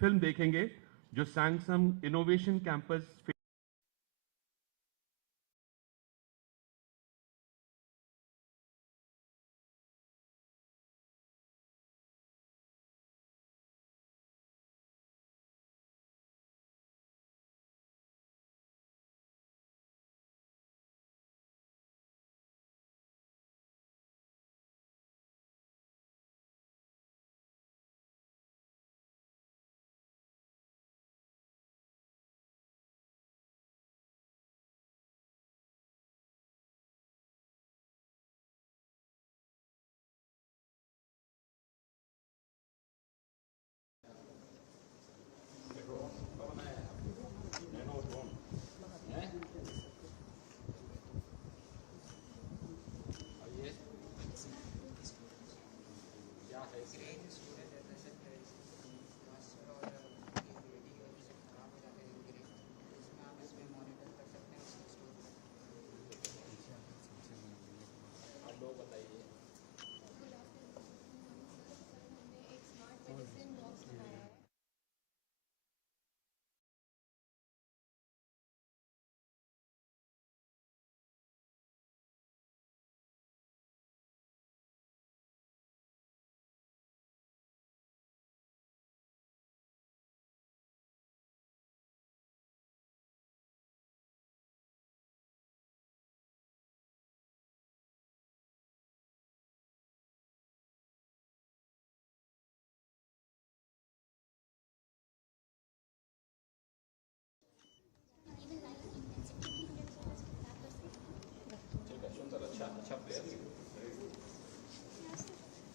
Film देखेंगे जो Samsung innovation campus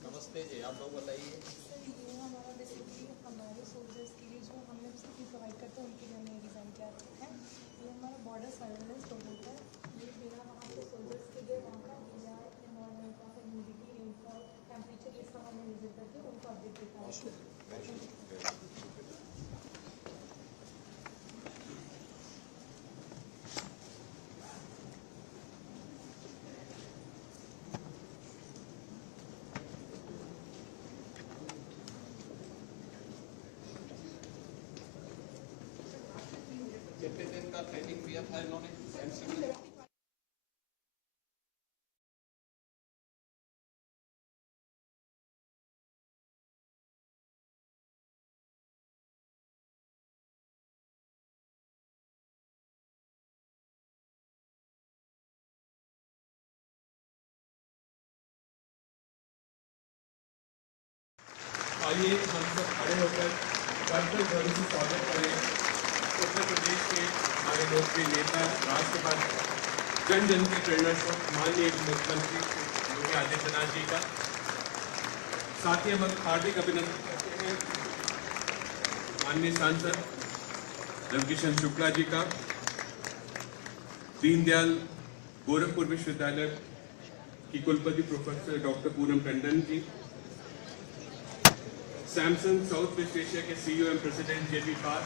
नमस्ते जी, आप लोग बताइए। सर ये हमारा बेसिकली हमारे सोल्जर्स के लिए जो हमने बेसिकली प्रोवाइड करते हैं उनके लिए हमने डिज़ाइन किया है। ये हमारा बॉर्डर सर्वेलेंस टोटल है। ये बिना वहाँ पे सोल्जर्स के लिए वहाँ का एरिया इन्वायरमेंट का ह्यूमिडिटी रेनफॉल टेम्परेचर ये सब हमें विजिट करके उनको अपडेट देता है। कितने दिन का ट्रेनिंग दिया था इन्होंने एमसीबी? आइए हम सब खड़े होकर कर्तव्य ध्वनि से स्वागत करें उत्तर प्रदेश के हमारे लोकप्रिय नेता, राष्ट्रपति, जन जन की प्रेरणा स्रोत माननीय मुख्यमंत्री योगी आदित्यनाथ जी का। साथ ही हम हार्दिक अभिनंदन करते हैं माननीय सांसद रविकिशन शुक्ला जी का, दीनदयाल गोरखपुर विश्वविद्यालय की कुलपति प्रोफेसर डॉक्टर पूनम टंडन जी, सैमसंग साउथ वेस्ट एशिया के CEO and president JP Pal,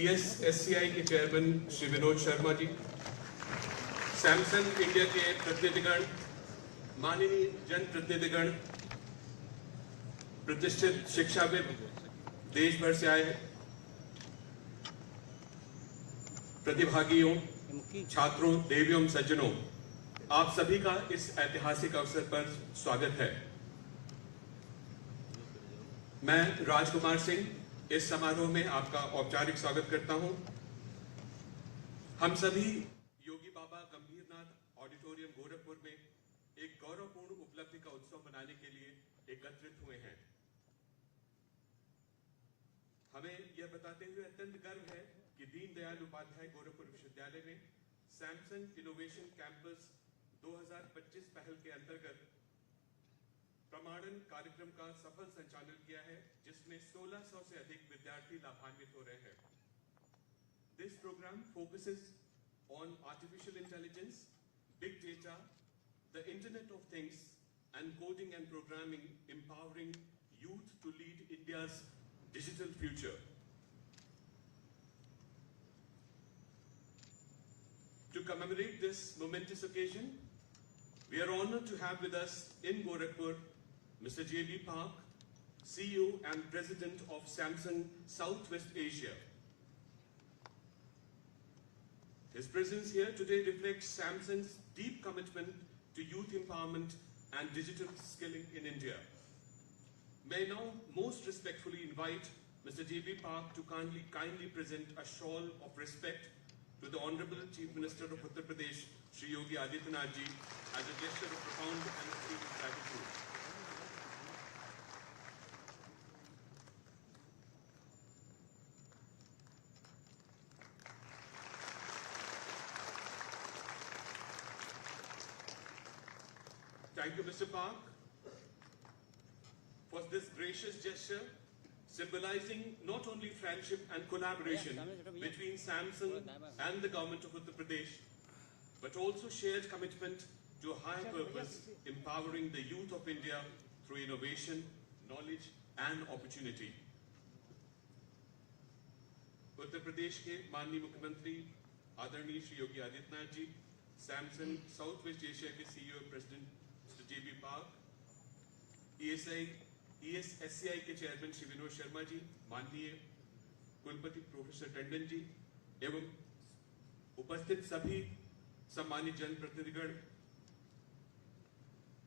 ESSCI के chairman Shri Vinod Sharma ji, Samsung India के प्रतिनिधिगण, माननीय जनप्रतिनिधिगण, प्रतिष्ठित शिक्षाविद, देश भर से आए प्रतिभागियों, छात्रों, देवियों, सज्जनों, आप सभी का इस ऐतिहासिक अवसर पर स्वागत है। मैं राजकुमार सिंह इस समारोह में आपका औपचारिक स्वागत करता हूं। हम सभी योगी बाबा गंभीरनाथ ऑडिटोरियम गोरखपुर में एक गौरवपूर्ण उपलब्धि का उत्सव मनाने के लिए एकत्रित हुए हैं। हमें यह बताते हुए अत्यंत गर्व है कि दीनदयाल उपाध्याय गोरखपुर विश्वविद्यालय ने सैमसंग इनोवेशन कैंपस 2025 पहल के अंतर्गत प्रमाणन कार्यक्रम का सफल संचालन किया है, जिसमें 1600 से अधिक विद्यार्थी लाभान्वित हो रहे हैं। This program focuses on artificial intelligence, big data, the Internet of Things, and coding and programming, empowering youth to lead India's digital future. To commemorate this momentous occasion, We are honored to have with us in Gorakhpur Mr. J.B. Park, CEO and President of Samsung Southwest Asia. His presence here today reflects Samsung's deep commitment to youth empowerment and digital skilling in India. May I now most respectfully invite Mr. J.B. Park to kindly present a shawl of respect to the Honorable Chief Minister of Uttar Pradesh, Shri Yogi Adityanath ji, as a gesture of profound and esteemed gratitude. Thank you, Mr. Park, for this gracious gesture symbolizing not only friendship and collaboration between Samsung and the government of Uttar Pradesh, but also shared commitment to a higher purpose, empowering the youth of India through innovation, knowledge and opportunity. Uttar Pradesh के माननीय मुख्यमंत्री आदरणीय श्री योगी आदित्यनाथ जी, Samsung south west Asia के CEO president mister जेबी park, ESSCI के chairman Shri Vinod Sharma जी, माननीय कुलपति professor Tandon ji एवं उपस्थित सभी सम्मानित जनप्रतिनिधिगण,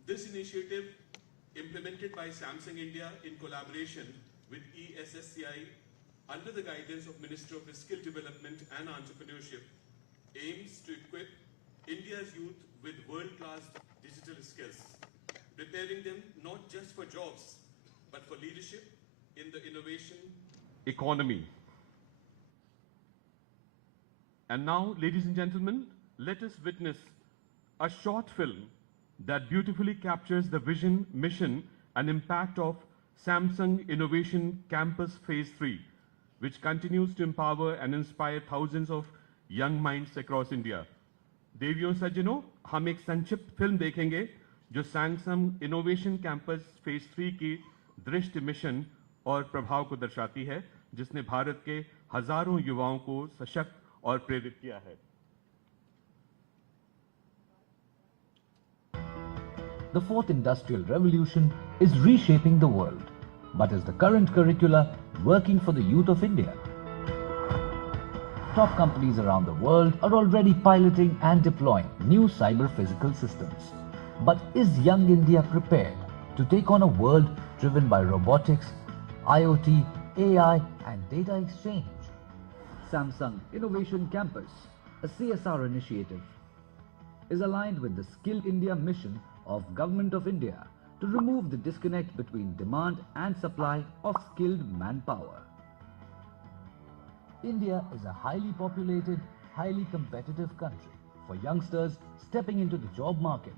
this initiative implemented by Samsung India in collaboration with ESSCI under the guidance of Ministry of Skill Development and Entrepreneurship aims to equip India's youth with world-class digital skills, preparing them not just for jobs but for leadership in the innovation economy. And now, ladies and gentlemen, let us witness a short film that beautifully captures the vision, mission and impact of Samsung Innovation Campus Phase 3, which continues to empower and inspire thousands of young minds across India. देवियों सज्जनों, हम एक संक्षिप्त film देखेंगे जो Samsung innovation campus phase 3 की दृष्टि, mission और प्रभाव को दर्शाती है, जिसने भारत के हजारों युवाओं को सशक्त और प्रेरित किया है. The fourth industrial revolution is reshaping the world. But is the current curricula working for the youth of India? Top companies around the world are already piloting and deploying new cyber-physical systems. But is young India prepared to take on a world driven by robotics, IoT, AI and data exchange? Samsung Innovation Campus, a CSR initiative, is aligned with the Skill India mission of Government of India to remove the disconnect between demand and supply of skilled manpower. India is a highly populated, highly competitive country. For youngsters stepping into the job market,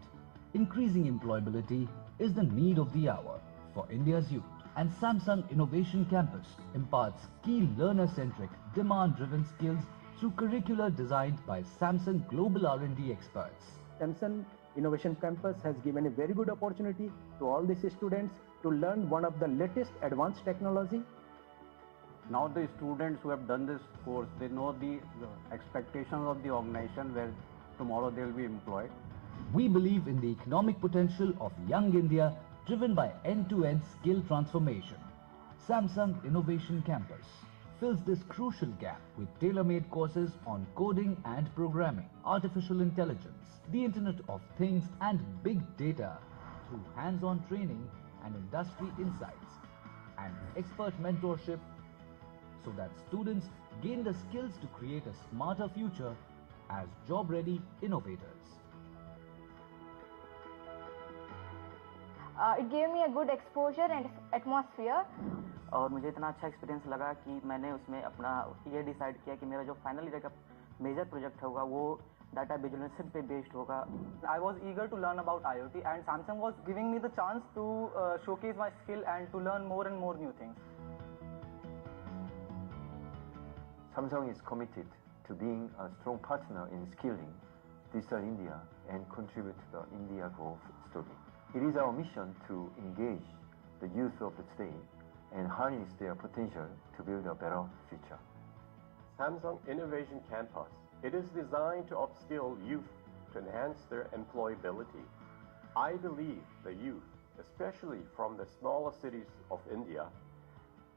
increasing employability is the need of the hour for India's youth. And Samsung Innovation Campus imparts key learner-centric, demand-driven skills through curricula designed by Samsung Global R&D experts. Samsung Innovation Campus has given a very good opportunity to all these students to learn one of the latest advanced technology. Now the students who have done this course, they know the expectations of the organization where tomorrow they will be employed. We believe in the economic potential of young India driven by end-to-end skill transformation. Samsung Innovation Campus fills this crucial gap with tailor-made courses on coding and programming, artificial intelligence, the Internet of Things and big data through hands-on training and industry insights and expert mentorship so that students gain the skills to create a smarter future as job-ready innovators. It gave me a good exposure and atmosphere. और मुझे इतना अच्छा experience लगा कि मैंने उसमें अपना ये डिसाइड किया कि मेरा जो फाइनल ईयर का मेजर प्रोजेक्ट होगा वो डाटा विजुअलाइजेशन पे बेस्ड होगा. I was eager to learn about IoT and Samsung was giving me the chance to showcase my skill and to learn more and more new things. Samsung is committed to being a strong partner in skilling Digital India and contribute to the India growth story. It is our mission to engage the youth of the state and harness their potential to build a better future. Samsung Innovation Campus. It is designed to upskill youth to enhance their employability. I believe the youth, especially from the smaller cities of India,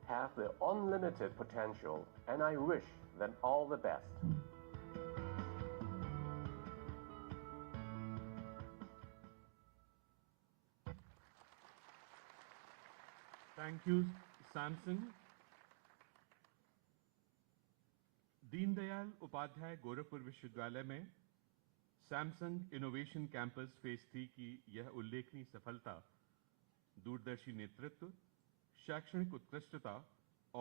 have the unlimited potential, and I wish them all the best. Thank you, Samson. Deendayal Upadhyay Gorakhpur विश्वविद्यालय में Samsung innovation campus phase 3 की यह उल्लेखनीय सफलता दूरदर्शी नेतृत्व, शैक्षणिक उत्कृष्टता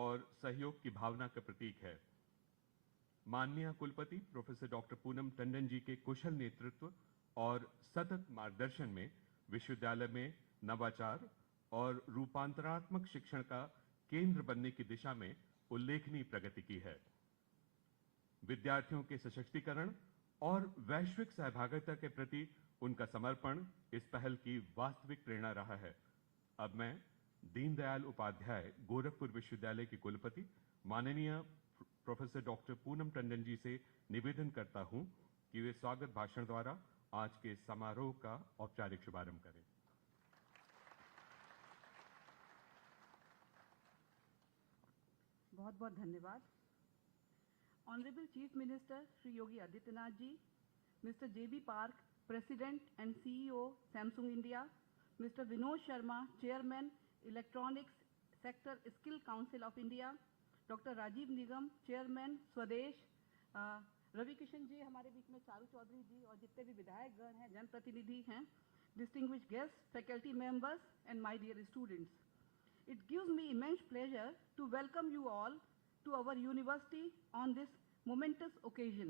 और सहयोग की भावना का प्रतीक है। माननीय कुलपति प्रोफेसर डॉक्टर पूनम टंडन जी के कुशल नेतृत्व और सतत मार्गदर्शन में विश्वविद्यालय में नवाचार और रूपांतरात्मक शिक्षण का केंद्र बनने की दिशा में उल्लेखनीय प्रगति की है। विद्यार्थियों के सशक्तिकरण और वैश्विक सहभागिता के प्रति उनका समर्पण इस पहल की वास्तविक प्रेरणा रहा है। अब मैं दीनदयाल उपाध्याय गोरखपुर विश्वविद्यालय के कुलपति माननीय प्रोफेसर डॉक्टर पूनम टंडन जी से निवेदन करता हूं कि वे स्वागत भाषण द्वारा आज के समारोह का औपचारिक शुभारंभ करें। बहुत बहुत धन्यवाद। Honourable chief minister Shri Yogi Adityanath ji, mister J B. Park, president and CEO Samsung India, mister Vinod Sharma, chairman electronics sector skill council of India, doctor Rajiv Nigam, chairman Swadesh, Ravi Kishan ji हमारे बीच में, चारू चौधरी जी और जितने भी विधायकगण हैं, जनप्रतिनिधि हैं, distinguished guests, faculty members and my dear students. It gives me immense pleasure to welcome you all to our university on this momentous occasion.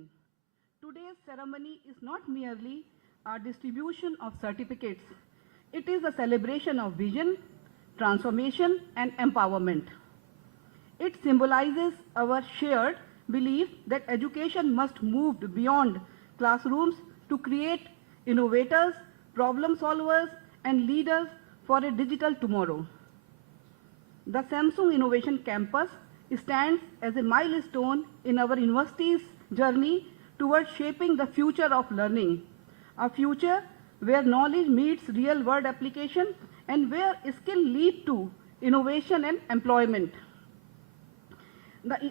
Today's ceremony is not merely a distribution of certificates. It is a celebration of vision, transformation and empowerment. It symbolizes our shared belief that education must move beyond classrooms to create innovators, problem solvers and leaders for a digital tomorrow. The Samsung Innovation Campus stands as a milestone in our university's journey towards shaping the future of learning, a future where knowledge meets real-world application and where skill lead to innovation and employment.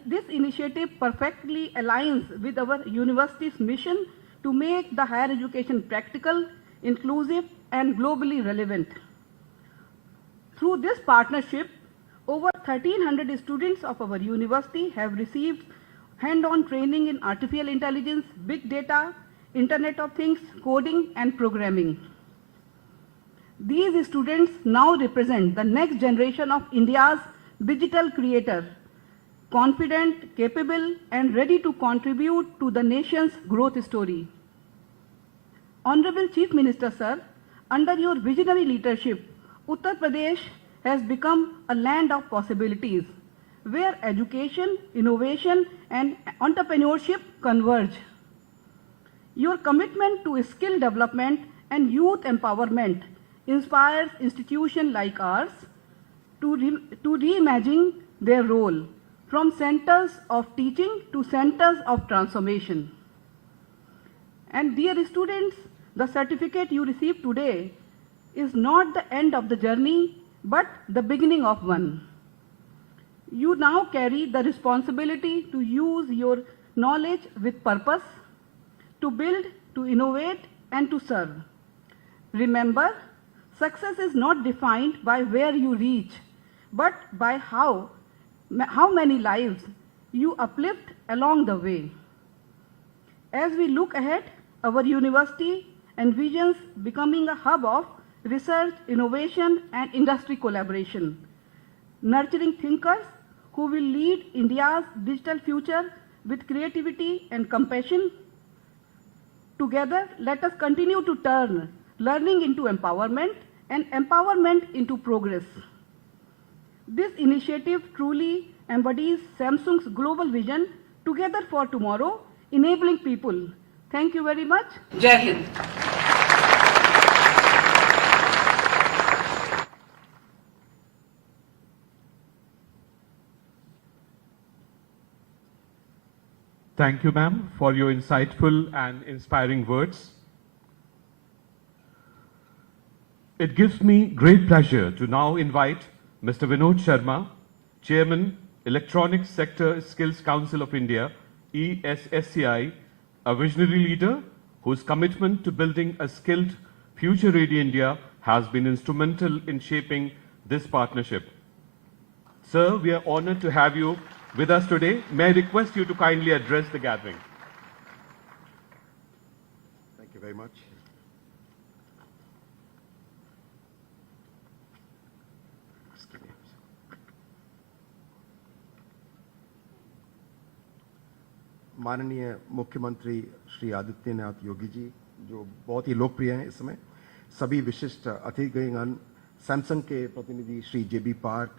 This initiative perfectly aligns with our university's mission to make the higher education practical, inclusive, and globally relevant. Through this partnership, over 1,300 students of our university have received hand-on training in artificial intelligence, big data, Internet of Things, coding, and programming. These students now represent the next generation of India's digital creator, confident, capable, and ready to contribute to the nation's growth story. Honorable Chief Minister, sir, under your visionary leadership, Uttar Pradesh has become a land of possibilities, where education, innovation, and entrepreneurship converge. Your commitment to skill development and youth empowerment inspires institutions like ours to reimagine their role from centers of teaching to centers of transformation. And dear students, the certificate you receive today is not the end of the journey, but the beginning of one. You now carry the responsibility to use your knowledge with purpose, to build, to innovate, and to serve. Remember, success is not defined by where you reach, but by how many lives you uplift along the way. As we look ahead, our university envisions becoming a hub of research, innovation, and industry collaboration, nurturing thinkers who will lead India's digital future with creativity and compassion. Together, let us continue to turn learning into empowerment and empowerment into progress. This initiative truly embodies Samsung's global vision, together for tomorrow, enabling people. Thank you very much. Jai Hind. Thank you, ma'am, for your insightful and inspiring words. It gives me great pleasure to now invite Mr. Vinod Sharma, Chairman, Electronics Sector Skills Council of India, ESSCI, a visionary leader whose commitment to building a skilled, future-ready India has been instrumental in shaping this partnership. Sir, we are honored to have you with us today. May I request you to kindly address the gathering? Thank you very much. माननीय मुख्यमंत्री श्री आदित्यनाथ योगी जी, जो बहुत ही लोकप्रिय हैं इस समय, सभी विशिष्ट अतिथिगण, सैमसंग के प्रतिनिधि श्री जेबी पार्क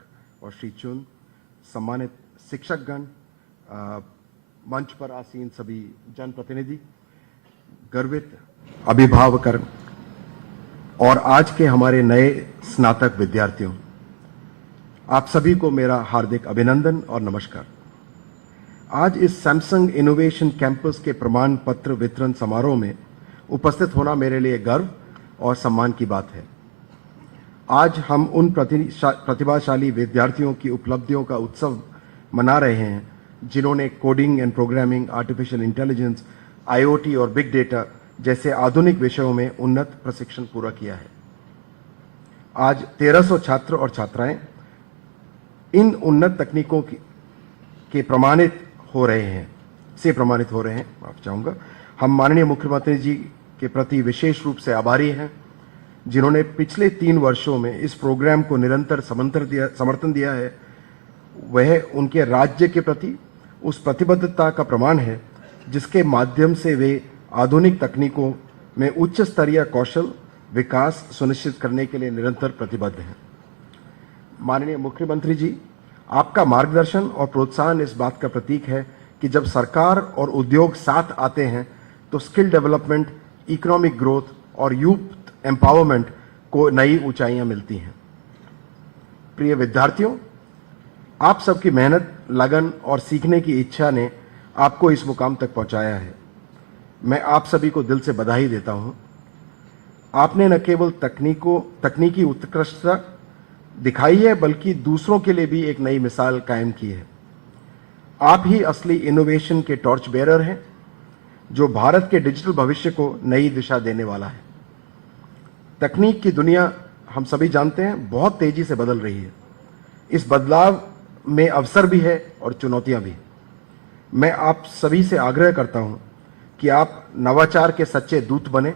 और श्री चुन, सम्मानित शिक्षकगण, मंच पर आसीन सभी जनप्रतिनिधि, गर्वित अभिभावक और आज के हमारे नए स्नातक विद्यार्थियों, आप सभी को मेरा हार्दिक अभिनंदन और नमस्कार। आज इस सैमसंग इनोवेशन कैंपस के प्रमाण पत्र वितरण समारोह में उपस्थित होना मेरे लिए गर्व और सम्मान की बात है। आज हम उन प्रतिभाशाली विद्यार्थियों की उपलब्धियों का उत्सव मना रहे हैं जिन्होंने coding and programming, artificial intelligence, IoT और बिग डेटा जैसे आधुनिक विषयों में उन्नत प्रशिक्षण पूरा किया है। आज 1300 छात्र और छात्राएं इन उन्नत तकनीकों के प्रमाणित हो रहे हैं। माफ चाहूंगा। हम माननीय मुख्यमंत्री जी के प्रति विशेष रूप से आभारी हैं, जिन्होंने पिछले 3 वर्षों में इस प्रोग्राम को निरंतर समर्थन दिया है। वह उनके राज्य के प्रति उस प्रतिबद्धता का प्रमाण है जिसके माध्यम से वे आधुनिक तकनीकों में उच्च स्तरीय कौशल विकास सुनिश्चित करने के लिए निरंतर प्रतिबद्ध हैं। माननीय मुख्यमंत्री जी, आपका मार्गदर्शन और प्रोत्साहन इस बात का प्रतीक है कि जब सरकार और उद्योग साथ आते हैं तो स्किल डेवलपमेंट, इकोनॉमिक ग्रोथ और यूथ एम्पावरमेंट को नई ऊंचाइयां मिलती हैं। प्रिय विद्यार्थियों, आप सबकी मेहनत, लगन और सीखने की इच्छा ने आपको इस मुकाम तक पहुंचाया है। मैं आप सभी को दिल से बधाई देता हूं। आपने न केवल तकनीकी उत्कृष्टता दिखाई है, बल्कि दूसरों के लिए भी एक नई मिसाल कायम की है। आप ही असली इनोवेशन के टॉर्च बेरर हैं, जो भारत के डिजिटल भविष्य को नई दिशा देने वाला है। तकनीक की दुनिया, हम सभी जानते हैं, बहुत तेजी से बदल रही है। इस बदलाव में अवसर भी है और चुनौतियां भी। मैं आप सभी से आग्रह करता हूं कि आप नवाचार के सच्चे दूत बने,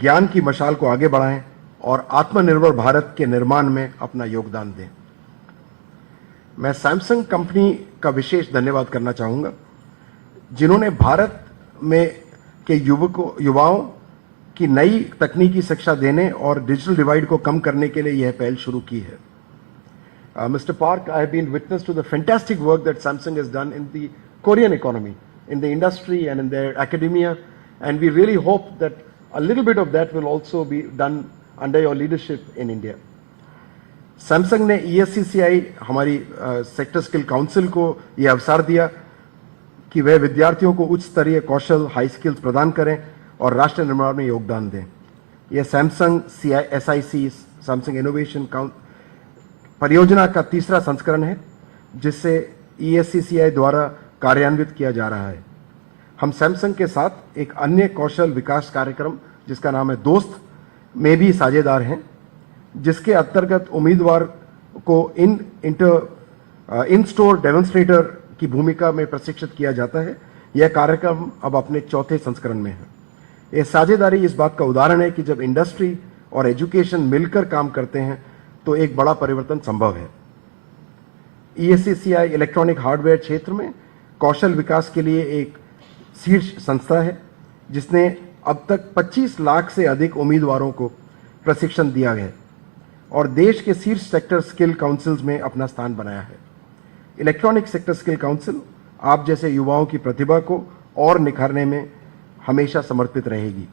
ज्ञान की मशाल को आगे बढ़ाएं और आत्मनिर्भर भारत के निर्माण में अपना योगदान दें। मैं सैमसंग कंपनी का विशेष धन्यवाद करना चाहूंगा, जिन्होंने भारत में के युवाओं की नई तकनीकी शिक्षा देने और डिजिटल डिवाइड को कम करने के लिए यह पहल शुरू की है। Mr. Park, I have been witness to the fantastic work that Samsung has done in the Korean economy, in the industry and in their academia, and we really hope that a little bit of that will also be done under your leadership in India. Samsung ने ESCCI, हमारी sector skill council को यह अवसर दिया कि वह विद्यार्थियों को उच्च स्तरीय कौशल, हाई स्किल्स प्रदान करें और राष्ट्र निर्माण में योगदान दें। यह सैमसंग SIC, सैमसंग इनोवेशन परियोजना का तीसरा संस्करण है, जिससे ESCCI द्वारा कार्यान्वित किया जा रहा है। हम सैमसंग के साथ एक अन्य कौशल विकास कार्यक्रम जिसका नाम है दोस्त में भी साझेदार हैं, जिसके अंतर्गत उम्मीदवार को इन स्टोर डेमोन्स्ट्रेटर की भूमिका में प्रशिक्षित किया जाता है। यह कार्यक्रम अब अपने 4थे संस्करण में है। यह साझेदारी इस बात का उदाहरण है कि जब इंडस्ट्री और एजुकेशन मिलकर काम करते हैं तो एक बड़ा परिवर्तन संभव है। ESCCI इलेक्ट्रॉनिक हार्डवेयर क्षेत्र में कौशल विकास के लिए एक शीर्ष संस्था है, जिसने अब तक 25 लाख से अधिक उम्मीदवारों को प्रशिक्षण दिया है और देश के शीर्ष सेक्टर स्किल काउंसिल्स में अपना स्थान बनाया है। इलेक्ट्रॉनिक सेक्टर स्किल काउंसिल आप जैसे युवाओं की प्रतिभा को और निखारने में हमेशा समर्पित रहेगी।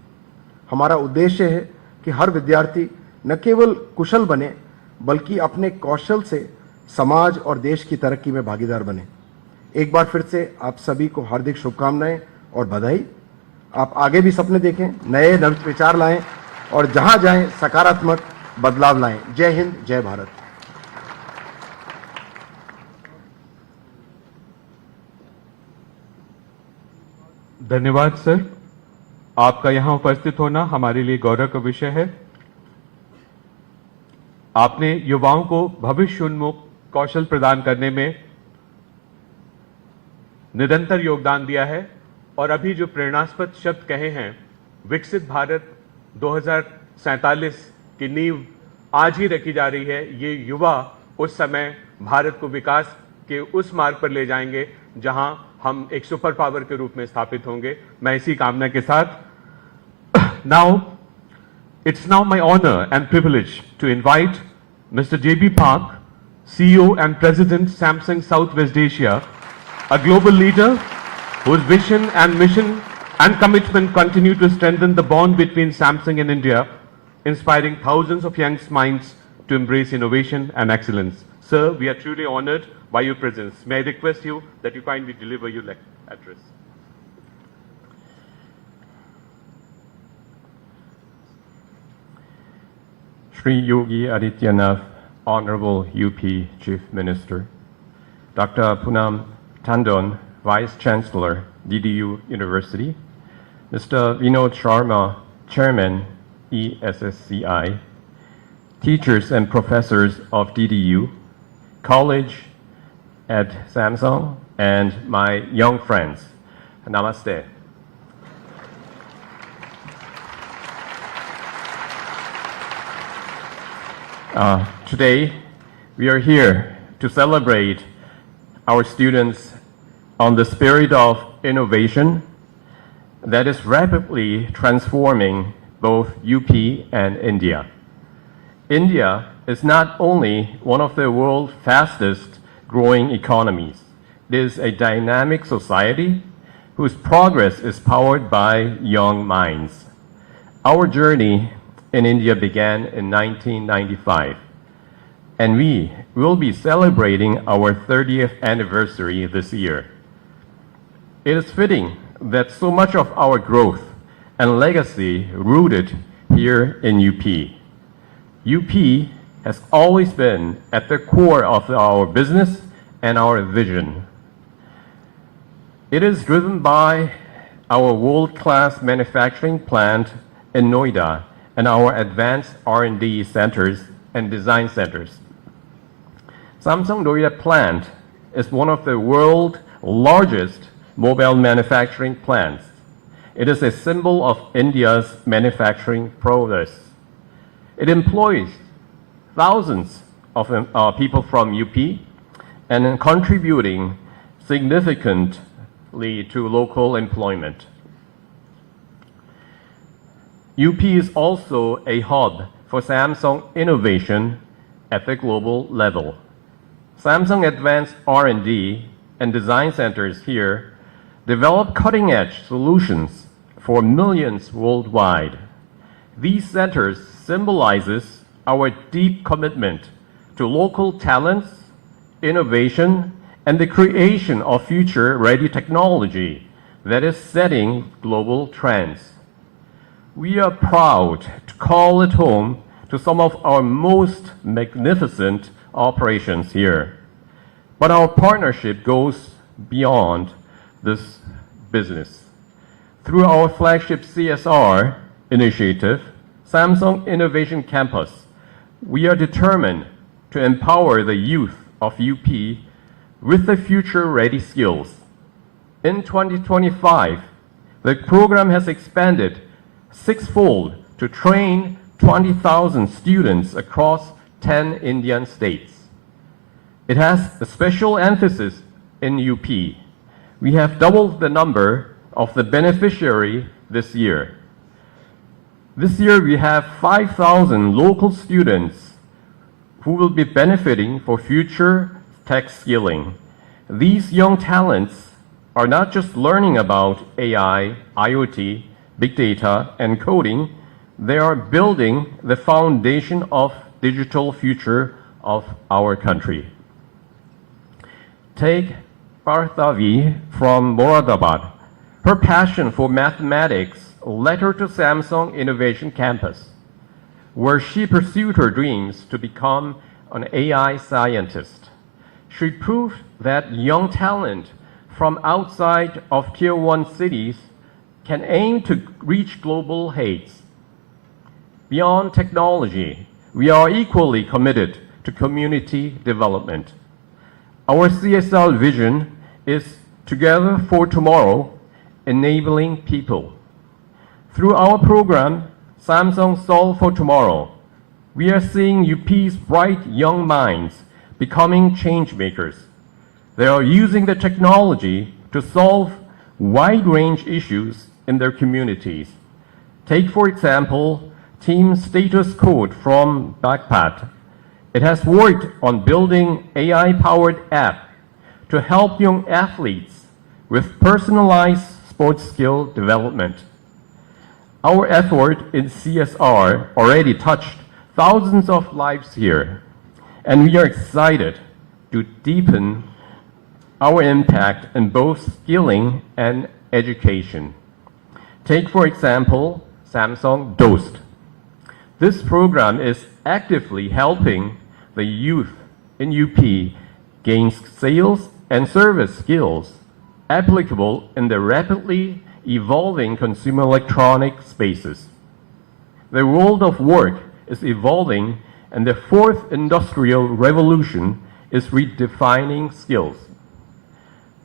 हमारा उद्देश्य है कि हर विद्यार्थी न केवल कुशल बने, बल्कि अपने कौशल से समाज और देश की तरक्की में भागीदार बने। एक बार फिर से आप सभी को हार्दिक शुभकामनाएं और बधाई। आप आगे भी सपने देखें, नए विचार लाएं और जहां जाएं सकारात्मक बदलाव लाएं। जय हिंद, जय भारत। धन्यवाद सर, आपका यहां उपस्थित होना हमारे लिए गौरव का विषय है। आपने युवाओं को भविष्योन्मुख कौशल प्रदान करने में निरंतर योगदान दिया है और अभी जो प्रेरणास्पद शब्द कहे हैं, विकसित भारत 2047 की नींव आज ही रखी जा रही है। ये युवा उस समय भारत को विकास के उस मार्ग पर ले जाएंगे जहां हम एक सुपर पावर के रूप में स्थापित होंगे। मैं इसी कामना के साथ it's now my honor and privilege to invite Mr. J.B. Park, CEO and President Samsung Southwest Asia, a global leader whose vision and mission and commitment continue to strengthen the bond between Samsung and India, inspiring thousands of young minds to embrace innovation and excellence. Sir, we are truly honored by your presence. May I request you that you kindly deliver your address. Shri Yogi Adityanath, Honorable UP Chief Minister, Dr. Poonam Tandon, Vice Chancellor, DDU University, Mr. Vinod Sharma, Chairman, ESSCI, teachers and professors of DDU, college at Samsung, and my young friends, Namaste. Today, we are here to celebrate our students on the spirit of innovation that is rapidly transforming both UP and India. India is not only one of the world's fastest growing economies, it is a dynamic society whose progress is powered by young minds. Our journey in India began in 1995, and we will be celebrating our 30th anniversary this year. It is fitting that so much of our growth and legacy rooted here in UP. UP has always been at the core of our business and our vision. It is driven by our world-class manufacturing plant in Noida and our advanced R&D centers and design centers. Samsung Noida plant is one of the world's largest mobile manufacturing plants. It is a symbol of India's manufacturing progress. It employs thousands of people from UP and contributing significantly to local employment. UP is also a hub for Samsung innovation at the global level. Samsung advanced R&D and design centers here develop cutting-edge solutions for millions worldwide. These centers symbolizes our deep commitment to local talents, innovation, and the creation of future-ready technology that is setting global trends. We are proud to call it home to some of our most magnificent operations here. But our partnership goes beyond this business. Through our flagship CSR initiative, Samsung Innovation Campus, we are determined to empower the youth of UP with the future-ready skills. In 2025, the program has expanded sixfold to train 20,000 students across 10 Indian states. It has a special emphasis in UP. We have doubled the number of the beneficiary this year. This year we have 5,000 local students who will be benefiting for future tech skilling. These young talents are not just learning about AI, IoT, big data, and coding, they are building the foundation of digital future of our country. Take Parthavi from Moradabad. Her passion for mathematics led her to Samsung Innovation Campus. where she pursued her dreams to become an AI scientist. She proved that young talent from outside of Tier 1 cities can aim to reach global heights. Beyond technology, we are equally committed to community development. Our CSR vision is Together for Tomorrow, enabling people. Through our program, Samsung Solve for Tomorrow, we are seeing UP's bright young minds becoming change makers. They are using the technology to solve wide-range issues in their communities. Take, for example, Team Status Code from Backpad. It has worked on building AI-powered app to help young athletes with personalized sports skill development. Our effort in CSR already touched thousands of lives here, and we are excited to deepen our impact in both skilling and education. Take, for example, Samsung DOST. This program is actively helping the youth in UP gain sales and service skills applicable in the rapidly evolving consumer electronic spaces. The world of work is evolving, and the fourth industrial revolution is redefining skills.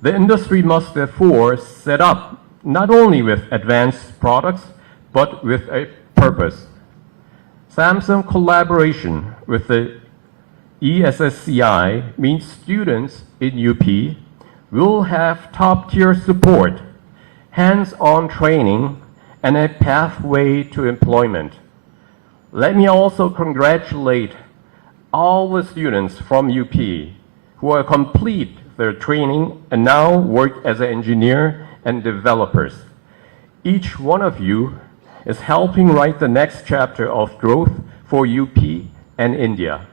The industry must therefore set up not only with advanced products, but with a purpose. Samsung collaboration with the ESSCI means students in UP will have top-tier support, hands-on training, and a pathway to employment. Let me also congratulate all the students from UP who have completed their training and now work as an engineer and developers. Each one of you is helping write the next chapter of growth for UP and India.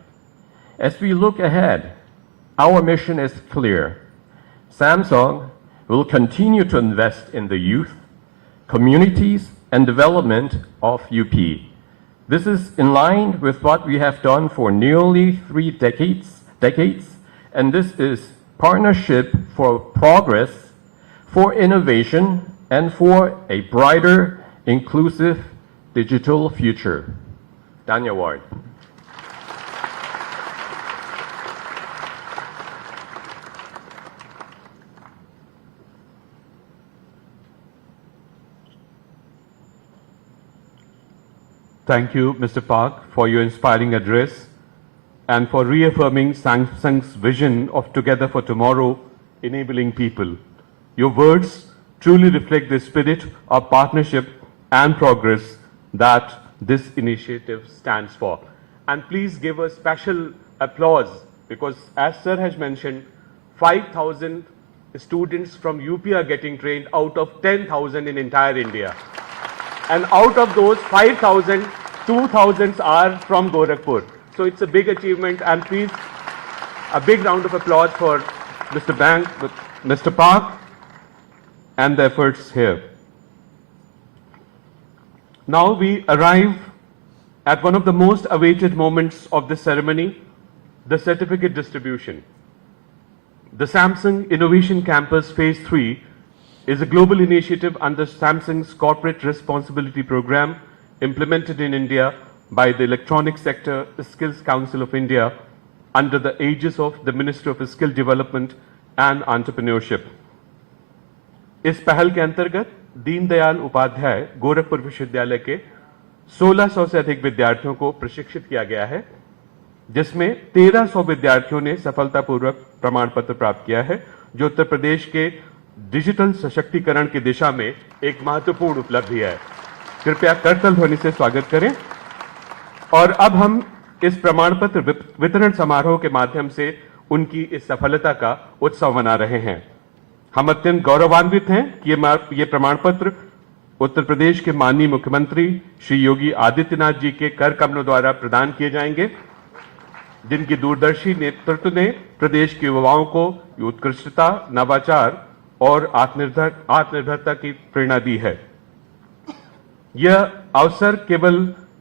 As we look ahead, our mission is clear. Samsung will continue to invest in the youth, communities, and development of UP. This is in line with what we have done for nearly 3 decades, and this is partnership for progress, for innovation, and for a brighter, inclusive digital future. Dhanyawad. Thank you, Mr. Park, for your inspiring address and for reaffirming Samsung's vision of Together for Tomorrow, enabling people. Your words truly reflect the spirit of partnership and progress that this initiative stands for. And please give a special applause because, as Sir has mentioned, 5,000 students from UP are getting trained out of 10,000 in entire India. And out of those 5,000, 2,000 are from Gorakhpur. So it's a big achievement, and please, a big round of applause for Mr. Park and the efforts here. Now we arrive at one of the most awaited moments of this ceremony, the certificate distribution. The Samsung Innovation Campus Phase 3 is a global initiative under Samsung's Corporate Responsibility Program implemented in India by the Electronic Sector Skills Council of India under the aegis of the Ministry of Skill Development and Entrepreneurship. इस पहल के अंतर्गत दीनदयाल उपाध्याय गोरखपुर विश्वविद्यालय के 1600 से अधिक विद्यार्थियों को प्रशिक्षित किया गया है, जिसमें 1300 विद्यार्थियों ने सफलतापूर्वक प्रमाण पत्र प्राप्त किया है, जो उत्तर प्रदेश के डिजिटल सशक्तिकरण की दिशा में एक महत्वपूर्ण उपलब्धि है। कृपया करतल ध्वनि से स्वागत करें। और अब हम इस प्रमाण पत्र वितरण समारोह के माध्यम से उनकी इस सफलता का उत्सव मना रहे हैं। हम अत्यंत गौरवान्वित हैं कि ये प्रमाण पत्र उत्तर प्रदेश के माननीय मुख्यमंत्री श्री योगी आदित्यनाथ जी के कर कमलों द्वारा प्रदान किए जाएंगे, जिनकी दूरदर्शी नेतृत्व ने प्रदेश के युवाओं को उत्कृष्टता, नवाचार और आत्मनिर्भरता की प्रेरणा दी है। यह अवसर केवल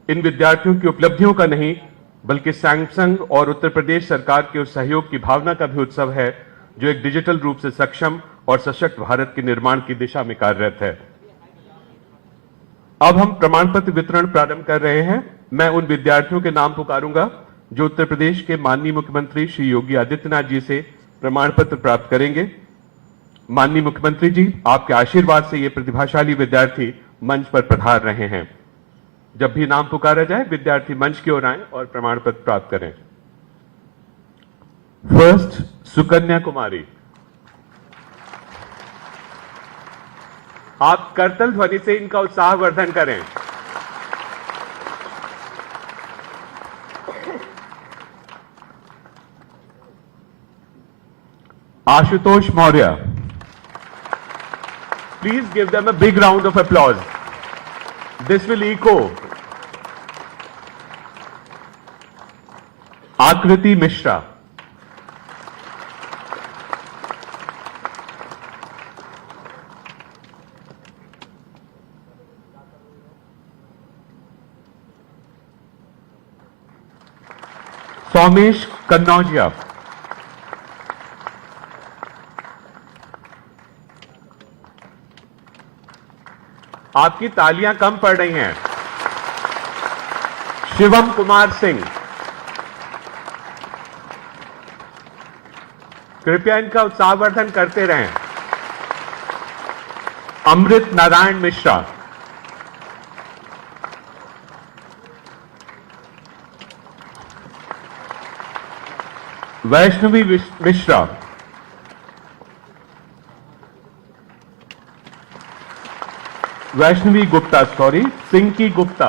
इन विद्यार्थियों की उपलब्धियों का नहीं बल्कि सैमसंग और उत्तर प्रदेश सरकार के उस सहयोग की भावना का भी उत्सव है जो एक डिजिटल रूप से सक्षम और सशक्त भारत के निर्माण की दिशा में कार्यरत है। अब हम प्रमाण पत्र वितरण प्रारंभ कर रहे हैं। मैं उन विद्यार्थियों के नाम पुकारूंगा जो उत्तर प्रदेश के माननीय मुख्यमंत्री श्री योगी आदित्यनाथ जी से प्रमाण पत्र प्राप्त करेंगे। माननीय मुख्यमंत्री जी, आपके आशीर्वाद से ये प्रतिभाशाली विद्यार्थी मंच पर पधार रहे हैं। जब भी नाम पुकारा जाए विद्यार्थी मंच की ओर आएं और प्रमाण पत्र प्राप्त करें। फर्स्ट, सुकन्या कुमारी। आप करतल ध्वनि से इनका उत्साहवर्धन करें। Ashutosh Maurya. Please give them a big round of applause. This will echo. आकृति मिश्रा। सौमेश कन्नौजिया। आपकी तालियां कम पड़ रही हैं। शिवम कुमार सिंह। कृपया इनका उत्साहवर्धन करते रहें। अमृत नारायण मिश्रा। वैष्णवी मिश्रा। वैष्णवी गुप्ता, सॉरी, सिंकी गुप्ता।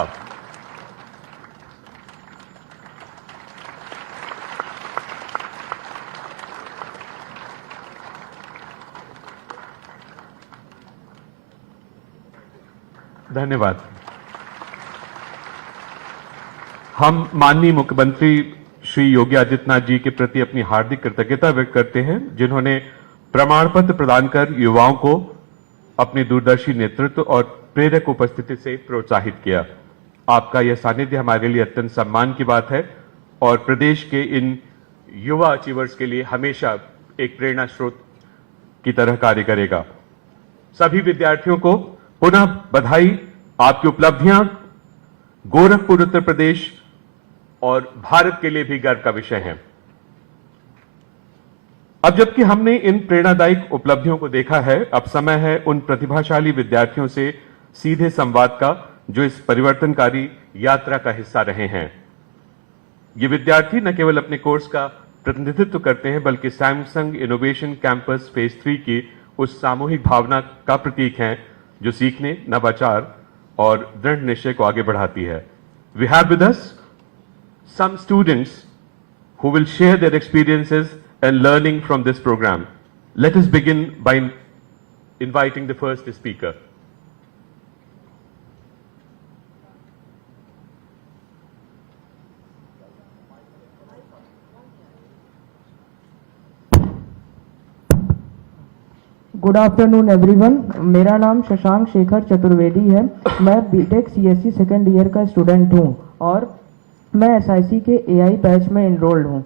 धन्यवाद। हम माननीय मुख्यमंत्री श्री योगी आदित्यनाथ जी के प्रति अपनी हार्दिक कृतज्ञता व्यक्त करते हैं जिन्होंने प्रमाण पत्र प्रदान कर युवाओं को अपने दूरदर्शी नेतृत्व और प्रेरक उपस्थिति से प्रोत्साहित किया। आपका यह सानिध्य हमारे लिए अत्यंत सम्मान की बात है और प्रदेश के इन युवा अचीवर्स के लिए हमेशा एक प्रेरणा स्रोत की तरह कार्य करेगा। सभी विद्यार्थियों को पुनः बधाई। आपकी उपलब्धियां गोरखपुर, उत्तर प्रदेश और भारत के लिए भी गर्व का विषय है। अब जबकि हमने इन प्रेरणादायक उपलब्धियों को देखा है, अब समय है उन प्रतिभाशाली विद्यार्थियों से सीधे संवाद का जो इस परिवर्तनकारी यात्रा का हिस्सा रहे हैं। ये विद्यार्थी न केवल अपने कोर्स का प्रतिनिधित्व करते हैं बल्कि सैमसंग इनोवेशन कैंपस फेज 3 की उस सामूहिक भावना का प्रतीक हैं जो सीखने, नवाचार और दृढ़ निश्चय को आगे बढ़ाती है। We have with us some students who will share their experiences and learning from this program. Let us begin by inviting the first speaker. Good afternoon everyone. मेरा नाम शशांक शेखर चतुर्वेदी है। मैं बीटेक सीएससी सेकेंड ईयर का student हूं और मैं SIC के AI batch में एनरोल्ड हूं।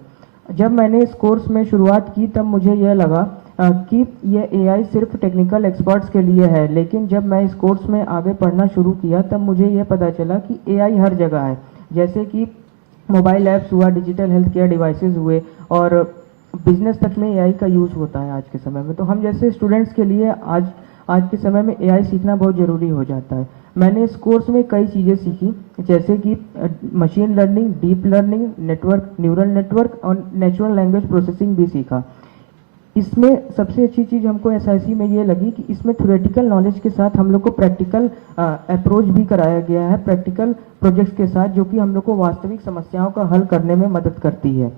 जब मैंने इस कोर्स में शुरुआत की तब मुझे यह लगा कि यह एआई सिर्फ टेक्निकल एक्सपर्ट्स के लिए है, लेकिन जब मैं इस कोर्स में आगे पढ़ना शुरू किया तब मुझे यह पता चला कि एआई हर जगह है। जैसे कि मोबाइल ऐप्स हुआ, डिजिटल हेल्थ केयर डिवाइसेस हुए और बिजनेस तक में एआई का यूज़ होता है आज के समय में। तो हम जैसे स्टूडेंट्स के लिए आज के समय में एआई सीखना बहुत ज़रूरी हो जाता है। मैंने इस कोर्स में कई चीज़ें सीखी जैसे कि machine learning, deep learning, network, neural network और नेचुरल लैंग्वेज प्रोसेसिंग भी सीखा। इसमें सबसे अच्छी चीज़ हमको एसआईसी में ये लगी कि इसमें थ्योरेटिकल नॉलेज के साथ हम लोग को प्रैक्टिकल अप्रोच भी कराया गया है, प्रैक्टिकल प्रोजेक्ट्स के साथ, जो कि हम लोग को वास्तविक समस्याओं का हल करने में मदद करती है।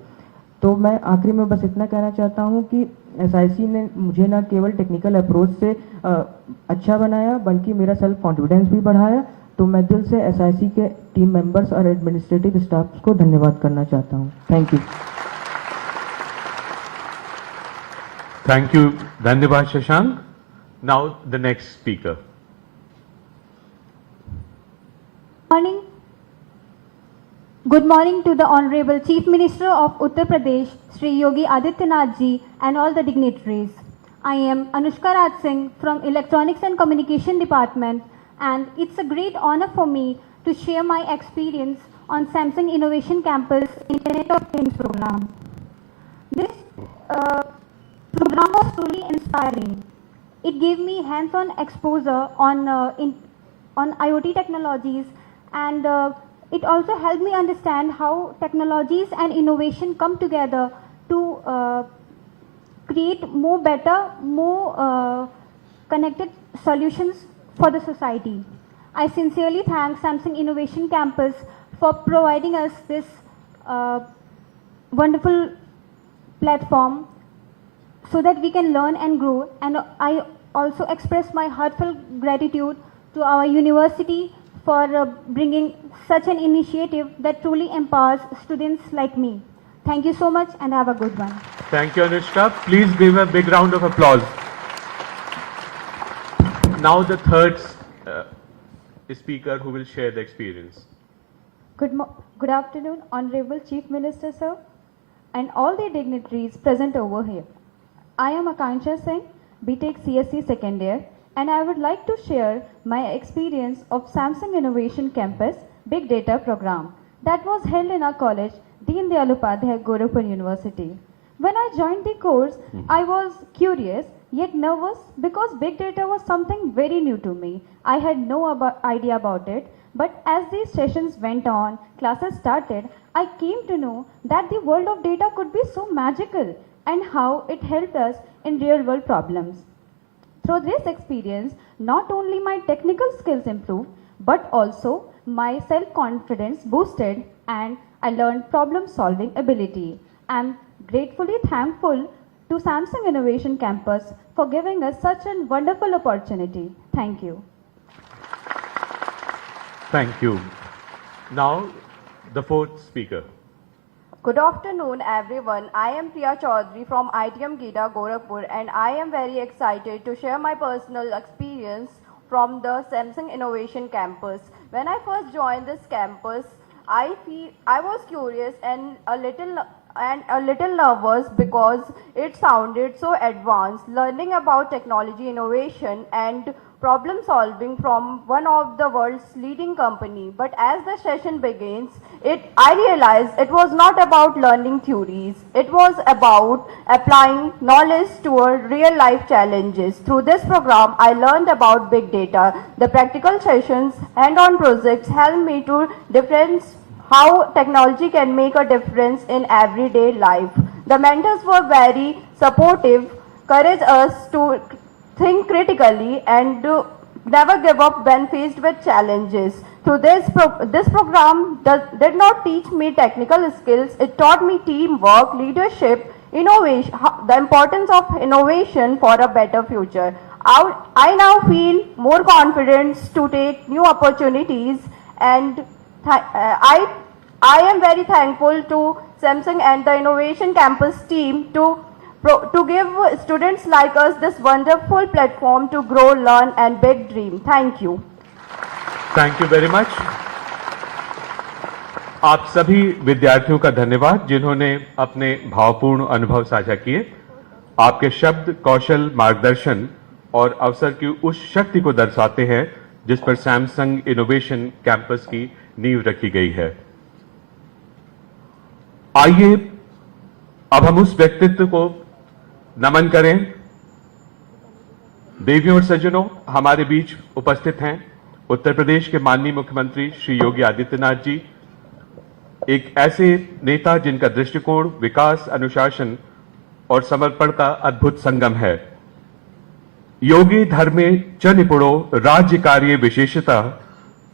तो मैं आखिरी में बस इतना कहना चाहता हूँ कि एसआईसी ने मुझे न केवल टेक्निकल अप्रोच से अच्छा बनाया बल्कि मेरा सेल्फ कॉन्फिडेंस भी बढ़ाया। तो मैं दिल से एसआईसी के टीम मेंबर्स और एडमिनिस्ट्रेटिव स्टाफ को धन्यवाद करना चाहता हूँ। Thank you. Thank you. धन्यवाद Shashank. Now the next speaker. Morning. Good morning to the Honorable Chief Minister of Uttar Pradesh, Sri Yogi Adityanath ji, and all the dignitaries. I am Anushka Raj Singh from Electronics and Communication Department, and it's a great honor for me to share my experience on Samsung Innovation Campus Internet of Things program. This program was truly inspiring. It gave me hands-on exposure on IoT technologies, and it also helped me understand how technologies and innovation come together to create more better, more connected solutions for the society. I sincerely thank Samsung Innovation Campus for providing us this wonderful platform so that we can learn and grow. And I also express my heartfelt gratitude to our university for bringing such an initiative that truly empowers students like me. Thank you so much and have a good one. Thank you, Anushka. Please give a big round of applause. Now the third speaker who will share the experience. Good afternoon, Honorable Chief Minister, sir, and all the dignitaries present over here. I am Akansha Singh, BTech CSC second year, and I would like to share my experience of Samsung Innovation Campus Big Data program that was held in our college, Deen Dayal Upadhyay, Gorakhpur University. When I joined the course, I was curious yet nervous because big data was something very new to me. I had no idea about it, but as these sessions went on, classes started, I came to know that the world of data could be so magical and how it helped us in real world problems. Through this experience, not only my technical skills improved, but also my self-confidence boosted and I learned problem-solving ability. I'm gratefully thankful to Samsung Innovation Campus for giving us such a wonderful opportunity. Thank you. Thank you. Now, the fourth speaker. Good afternoon, everyone. I am Priya Chaudhary from ITM Gita, Gorakhpur, and I am very excited to share my personal experience from the Samsung Innovation Campus. When I first joined this campus, I was curious and a little nervous because it sounded so advanced, learning about technology innovation and problem solving from one of the world's leading company. But as the session begins, I realized it was not about learning theories. It was about applying knowledge to real life challenges. Through this program, I learned about big data. The practical sessions, hand-on projects helped me to difference how technology can make a difference in everyday life. The mentors were very supportive, encouraged us to think critically and never give up when faced with challenges. Through this program did not teach me technical skills, it taught me teamwork, leadership, innovation, the importance of innovation for a better future. I now feel more confident to take new opportunities, and I am very thankful to Samsung and the Innovation Campus team to give students like us this wonderful platform to grow, learn and big dream. Thank you. Thank you very much. आप सभी विद्यार्थियों का धन्यवाद जिन्होंने अपने भावपूर्ण अनुभव साझा किए। आपके शब्द, कौशल, मार्गदर्शन और अवसर की उस शक्ति को दर्शाते हैं जिस पर सैमसंग इनोवेशन कैंपस की नींव रखी गई है। आइए अब हम उस व्यक्तित्व को नमन करें। देवियों और सज्जनों, हमारे बीच उपस्थित हैं उत्तर प्रदेश के माननीय मुख्यमंत्री श्री योगी आदित्यनाथ जी, एक ऐसे नेता जिनका दृष्टिकोण विकास, अनुशासन और समर्पण का अद्भुत संगम है। योगी धर्मे च निपुणो राज्य कार्ये विशेषतः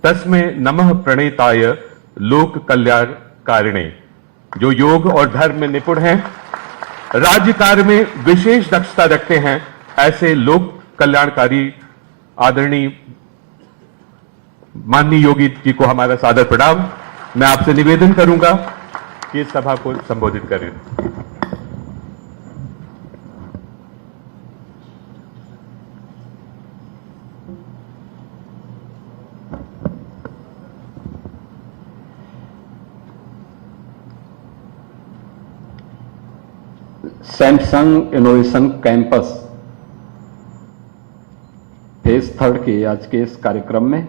तस्मै नमः प्रणेताय लोक कल्याणकारिणे। जो योग और धर्म में निपुण हैं, राज्य कार्य में विशेष दक्षता रखते हैं, ऐसे लोक कल्याणकारी आदरणीय माननीय योगी जी को हमारा सादर प्रणाम। मैं आपसे निवेदन करूंगा कि इस सभा को संबोधित करें। सैमसंग इनोवेशन कैंपस फेज 3 के आज के इस कार्यक्रम में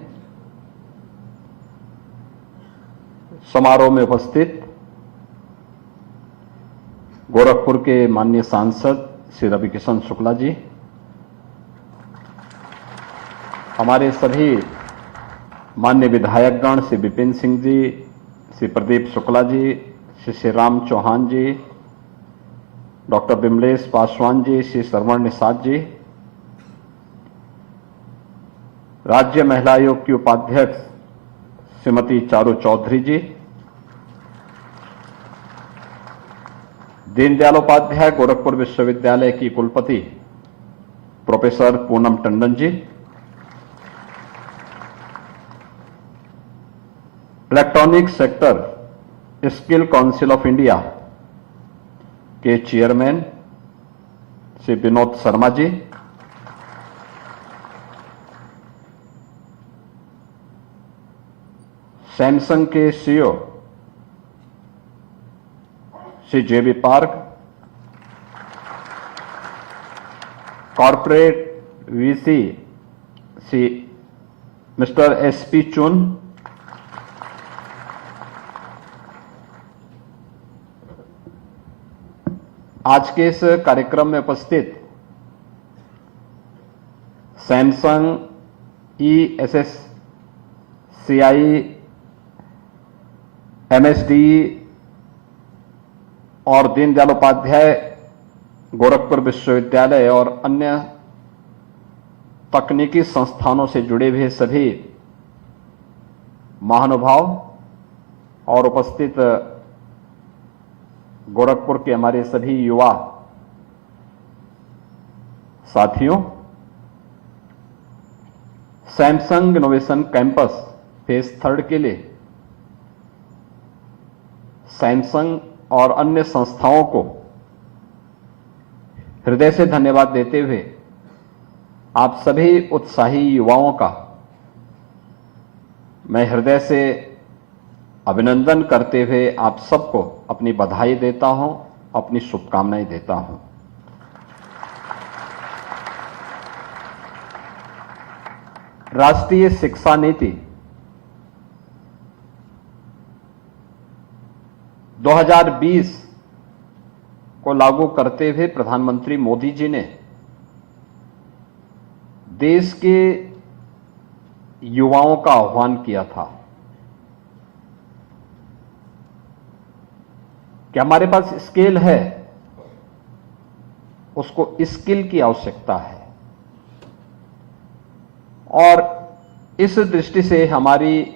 समारोह में उपस्थित गोरखपुर के माननीय सांसद श्री रविकिशन शुक्ला जी, हमारे सभी मान्य विधायकगण श्री विपिन सिंह जी, श्री प्रदीप शुक्ला जी, श्री श्रीराम चौहान जी, डॉक्टर विमलेश पासवान जी, श्री श्रवण निषाद जी, राज्य महिला आयोग की उपाध्यक्ष श्रीमती चारू चौधरी जी, दीनदयाल उपाध्याय गोरखपुर विश्वविद्यालय की कुलपति professor Poonam Tandon ji, electronic sector skill council of India के चेयरमैन श्री विनोद शर्मा जी, सैमसंग के CEO Shri JB Park, corporate VC Shri mister SP Chun, आज के इस कार्यक्रम में उपस्थित सैमसंग ESSCI MSD और दीनदयाल उपाध्याय गोरखपुर विश्वविद्यालय और अन्य तकनीकी संस्थानों से जुड़े हुए सभी महानुभाव और उपस्थित गोरखपुर के हमारे सभी युवा साथियों, सैमसंग इनोवेशन कैंपस फेज 3 के लिए सैमसंग और अन्य संस्थाओं को हृदय से धन्यवाद देते हुए आप सभी उत्साही युवाओं का मैं हृदय से अभिनंदन करते हुए आप सबको अपनी बधाई देता हूं, अपनी शुभकामनाएं देता हूं। राष्ट्रीय शिक्षा नीति 2020 को लागू करते हुए प्रधानमंत्री मोदी जी ने देश के युवाओं का आह्वान किया था कि हमारे पास स्किल है, उसको स्किल की आवश्यकता है। और इस दृष्टि से हमारी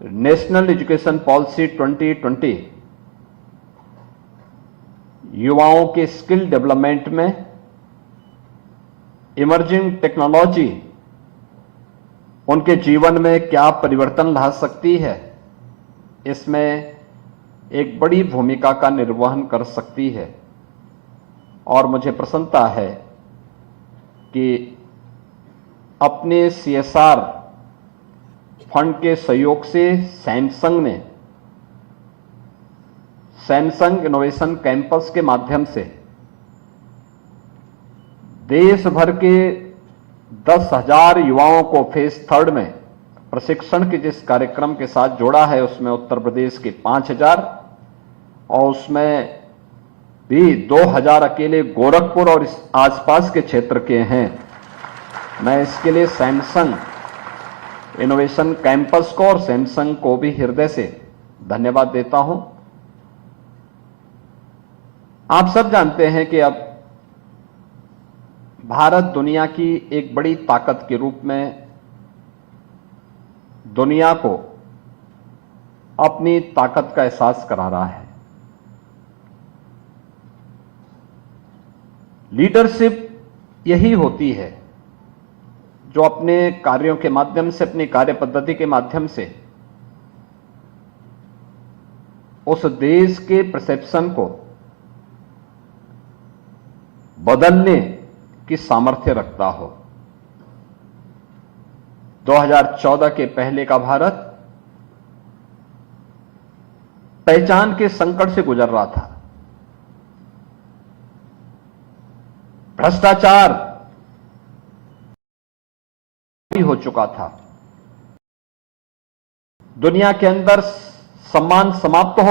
नेशनल एजुकेशन पॉलिसी 2020 युवाओं के स्किल डेवलपमेंट में इमर्जिंग टेक्नोलॉजी उनके जीवन में क्या परिवर्तन ला सकती है, इसमें एक बड़ी भूमिका का निर्वहन कर सकती है। और मुझे प्रसन्नता है कि अपने CSR फंड के सहयोग से सैमसंग ने सैमसंग इनोवेशन कैंपस के माध्यम से देश भर के 10,000 युवाओं को फेज 3 में प्रशिक्षण के जिस कार्यक्रम के साथ जोड़ा है, उसमें उत्तर प्रदेश के 5,000 और उसमें भी 2,000 अकेले गोरखपुर और इस आसपास के क्षेत्र के हैं। मैं इसके लिए सैमसंग इनोवेशन कैंपस को और सैमसंग को भी हृदय से धन्यवाद देता हूं। आप सब जानते हैं कि अब भारत दुनिया की एक बड़ी ताकत के रूप में दुनिया को अपनी ताकत का एहसास करा रहा है। लीडरशिप यही होती है जो अपने कार्यों के माध्यम से, अपनी कार्य पद्धति के माध्यम से उस देश के परसेप्शन को बदलने की सामर्थ्य रखता हो। 2014 के पहले का भारत पहचान के संकट से गुजर रहा था। भ्रष्टाचार हो चुका था, दुनिया के अंदर सम्मान समाप्त हो,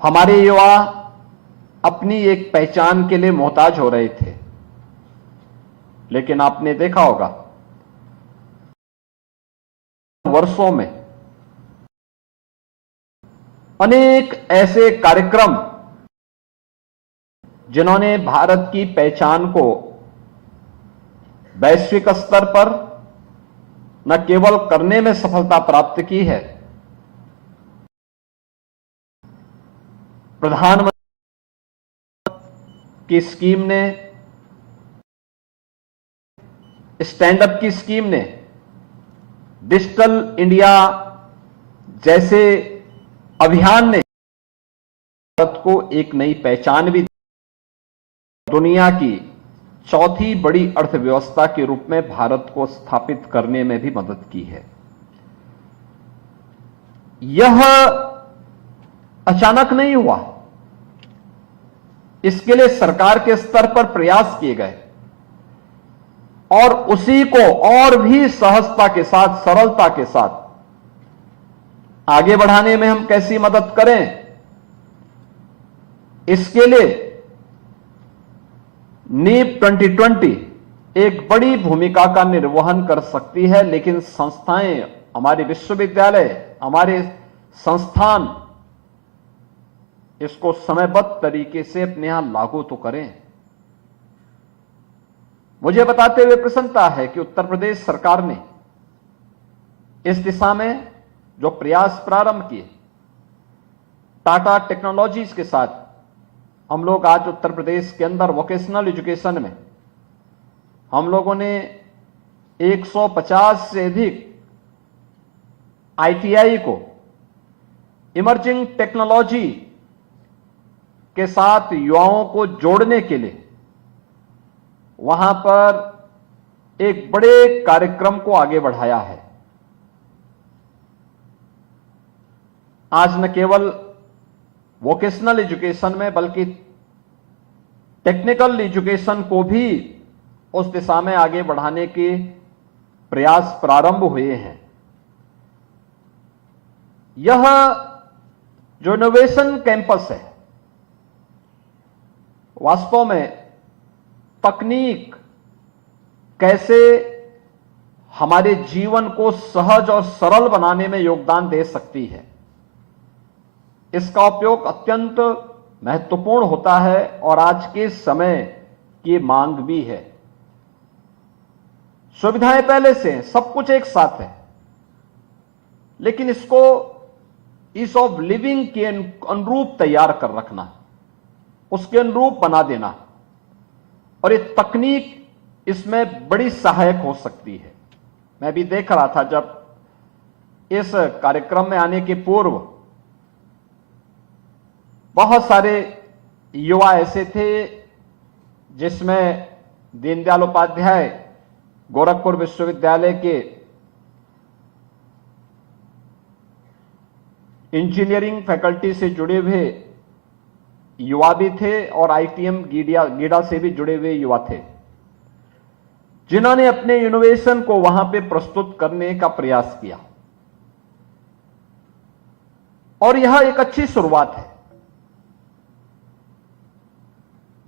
हमारे युवा अपनी एक पहचान के लिए मोहताज हो रहे थे। लेकिन आपने देखा होगा वर्षों में अनेक ऐसे कार्यक्रम जिन्होंने भारत की पहचान को वैश्विक स्तर पर न केवल करने में सफलता प्राप्त की है, प्रधानमंत्री की स्कीम ने, स्टैंड अप की स्कीम ने, डिजिटल इंडिया जैसे अभियान ने भारत को एक नई पहचान भी दी, दुनिया की चौथी बड़ी अर्थव्यवस्था के रूप में भारत को स्थापित करने में भी मदद की है। यह अचानक नहीं हुआ, इसके लिए सरकार के स्तर पर प्रयास किए गए और उसी को और भी सहजता के साथ, सरलता के साथ आगे बढ़ाने में हम कैसी मदद करें, इसके लिए नीप 2020 एक बड़ी भूमिका का निर्वहन कर सकती है। लेकिन संस्थाएं, हमारे विश्वविद्यालय, हमारे संस्थान इसको समयबद्ध तरीके से अपने यहां लागू तो करें। मुझे बताते हुए प्रसन्नता है कि उत्तर प्रदेश सरकार ने इस दिशा में जो प्रयास प्रारंभ किए, टाटा टेक्नोलॉजीज के साथ हम लोग आज उत्तर प्रदेश के अंदर वोकेशनल एजुकेशन में हम लोगों ने 150 से अधिक ITI को इमर्जिंग टेक्नोलॉजी के साथ युवाओं को जोड़ने के लिए वहां पर एक बड़े कार्यक्रम को आगे बढ़ाया है। आज न केवल वोकेशनल एजुकेशन में बल्कि टेक्निकल एजुकेशन को भी उस दिशा में आगे बढ़ाने के प्रयास प्रारंभ हुए हैं। यह जो इनोवेशन कैंपस है, वास्तव में तकनीक कैसे हमारे जीवन को सहज और सरल बनाने में योगदान दे सकती है, इसका उपयोग अत्यंत महत्वपूर्ण होता है और आज के समय की मांग भी है। सुविधाएं पहले से हैं, सब कुछ एक साथ है, लेकिन इसको ईज ऑफ लिविंग के अनुरूप तैयार कर रखना, उसके अनुरूप बना देना, और ये तकनीक इसमें बड़ी सहायक हो सकती है। मैं भी देख रहा था जब इस कार्यक्रम में आने के पूर्व बहुत सारे युवा ऐसे थे जिसमें दीनदयाल उपाध्याय गोरखपुर विश्वविद्यालय के इंजीनियरिंग फैकल्टी से जुड़े हुए युवा भी थे और ITM गीडा से भी जुड़े हुए युवा थे, जिन्होंने अपने इनोवेशन को वहां पे प्रस्तुत करने का प्रयास किया। और यह एक अच्छी शुरुआत है।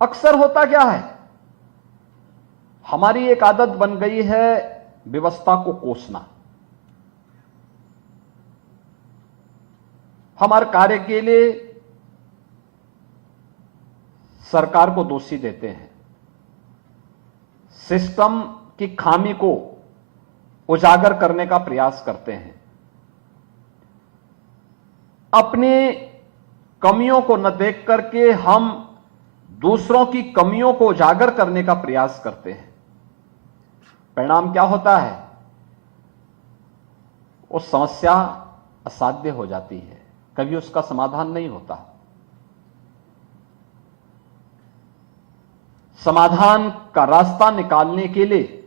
अक्सर होता क्या है, हमारी एक आदत बन गई है व्यवस्था को कोसना। हमारे कार्य के लिए सरकार को दोषी देते हैं, सिस्टम की खामी को उजागर करने का प्रयास करते हैं, अपनी कमियों को न देख करके हम दूसरों की कमियों को उजागर करने का प्रयास करते हैं। परिणाम क्या होता है, वो समस्या असाध्य हो जाती है, कभी उसका समाधान नहीं होता। समाधान का रास्ता निकालने के लिए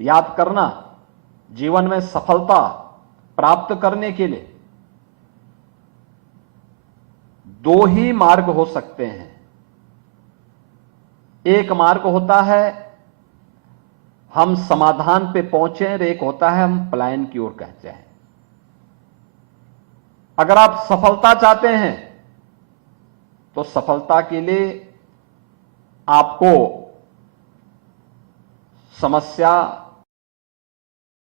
याद करना, जीवन में सफलता प्राप्त करने के लिए दो ही मार्ग हो सकते हैं। एक मार्ग होता है हम समाधान पे पहुंचे और एक होता है हम पलायन की ओर कह जाएं। अगर आप सफलता चाहते हैं तो सफलता के लिए आपको समस्या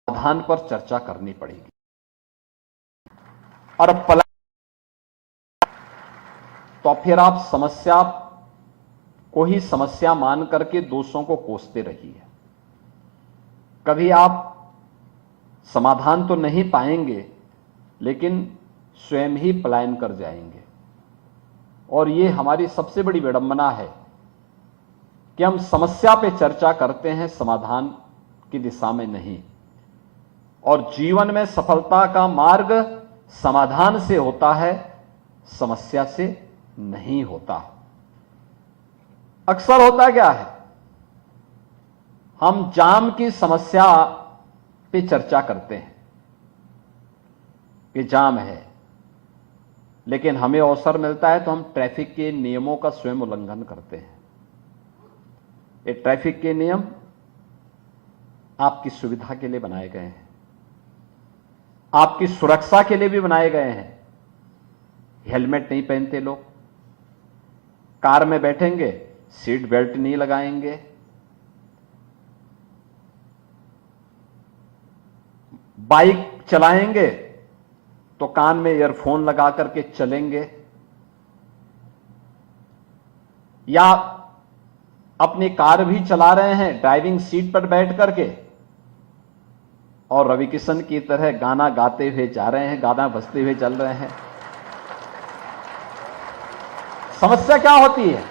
समाधान पर चर्चा करनी पड़ेगी और तो फिर आप समस्या को ही समस्या मान करके दोषों को कोसते रहिए। कभी आप समाधान तो नहीं पाएंगे लेकिन स्वयं ही पलायन कर जाएंगे। और ये हमारी सबसे बड़ी विडंबना है कि हम समस्या पे चर्चा करते हैं, समाधान की दिशा में नहीं। और जीवन में सफलता का मार्ग समाधान से होता है, समस्या से नहीं होता। अक्सर होता क्या है, हम जाम की समस्या पे चर्चा करते हैं कि जाम है, लेकिन हमें अवसर मिलता है तो हम ट्रैफिक के नियमों का स्वयं उल्लंघन करते हैं। ये ट्रैफिक के नियम आपकी सुविधा के लिए बनाए गए हैं, आपकी सुरक्षा के लिए भी बनाए गए हैं। हेलमेट नहीं पहनते लोग, कार में बैठेंगे सीट बेल्ट नहीं लगाएंगे, बाइक चलाएंगे तो कान में ईयरफोन लगा करके चलेंगे, या अपनी कार भी चला रहे हैं ड्राइविंग सीट पर बैठ करके और रवि किशन की तरह गाना गाते हुए जा रहे हैं, गाना बजते हुए चल रहे हैं। समस्या क्या होती है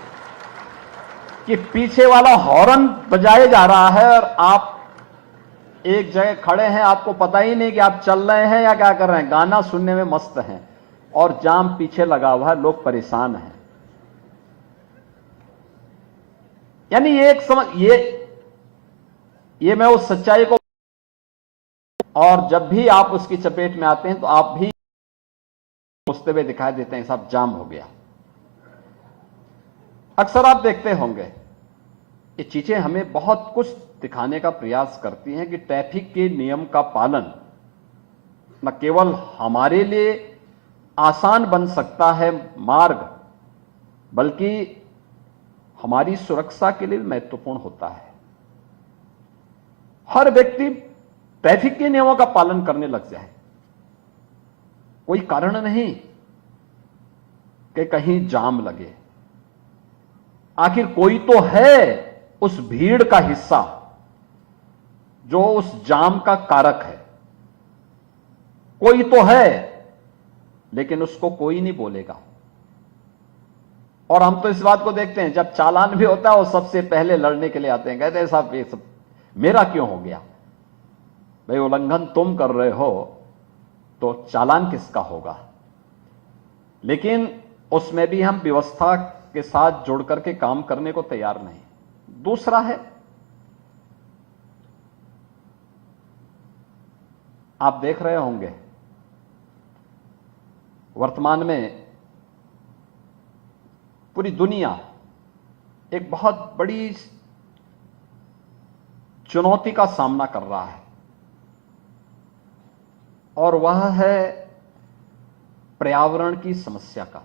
कि पीछे वाला हॉर्न बजाए जा रहा है और आप एक जगह खड़े हैं, आपको पता ही नहीं कि आप चल रहे हैं या क्या कर रहे हैं, गाना सुनने में मस्त हैं और जाम पीछे लगा हुआ है, लोग परेशान हैं। यानी ये एक ये मैं उस सच्चाई को, और जब भी आप उसकी चपेट में आते हैं तो आप भी सोचते हुए दिखाई देते हैं साहब जाम हो गया। अक्सर आप देखते होंगे ये चीजें हमें बहुत कुछ दिखाने का प्रयास करती हैं कि ट्रैफिक के नियम का पालन न केवल हमारे लिए आसान बन सकता है मार्ग, बल्कि हमारी सुरक्षा के लिए भी महत्वपूर्ण होता है। हर व्यक्ति ट्रैफिक के नियमों का पालन करने लग जाए, कोई कारण नहीं कि कहीं जाम लगे। आखिर कोई तो है उस भीड़ का हिस्सा जो उस जाम का कारक है, कोई तो है, लेकिन उसको कोई नहीं बोलेगा। और हम तो इस बात को देखते हैं, जब चालान भी होता है वो सबसे पहले लड़ने के लिए आते हैं, कहते हैं साहब ये सब मेरा क्यों हो गया। भाई उल्लंघन तुम कर रहे हो तो चालान किसका होगा। लेकिन उसमें भी हम व्यवस्था के साथ जोड़ करके काम करने को तैयार नहीं। दूसरा है, आप देख रहे होंगे वर्तमान में पूरी दुनिया एक बहुत बड़ी चुनौती का सामना कर रहा है, और वह है पर्यावरण की समस्या का।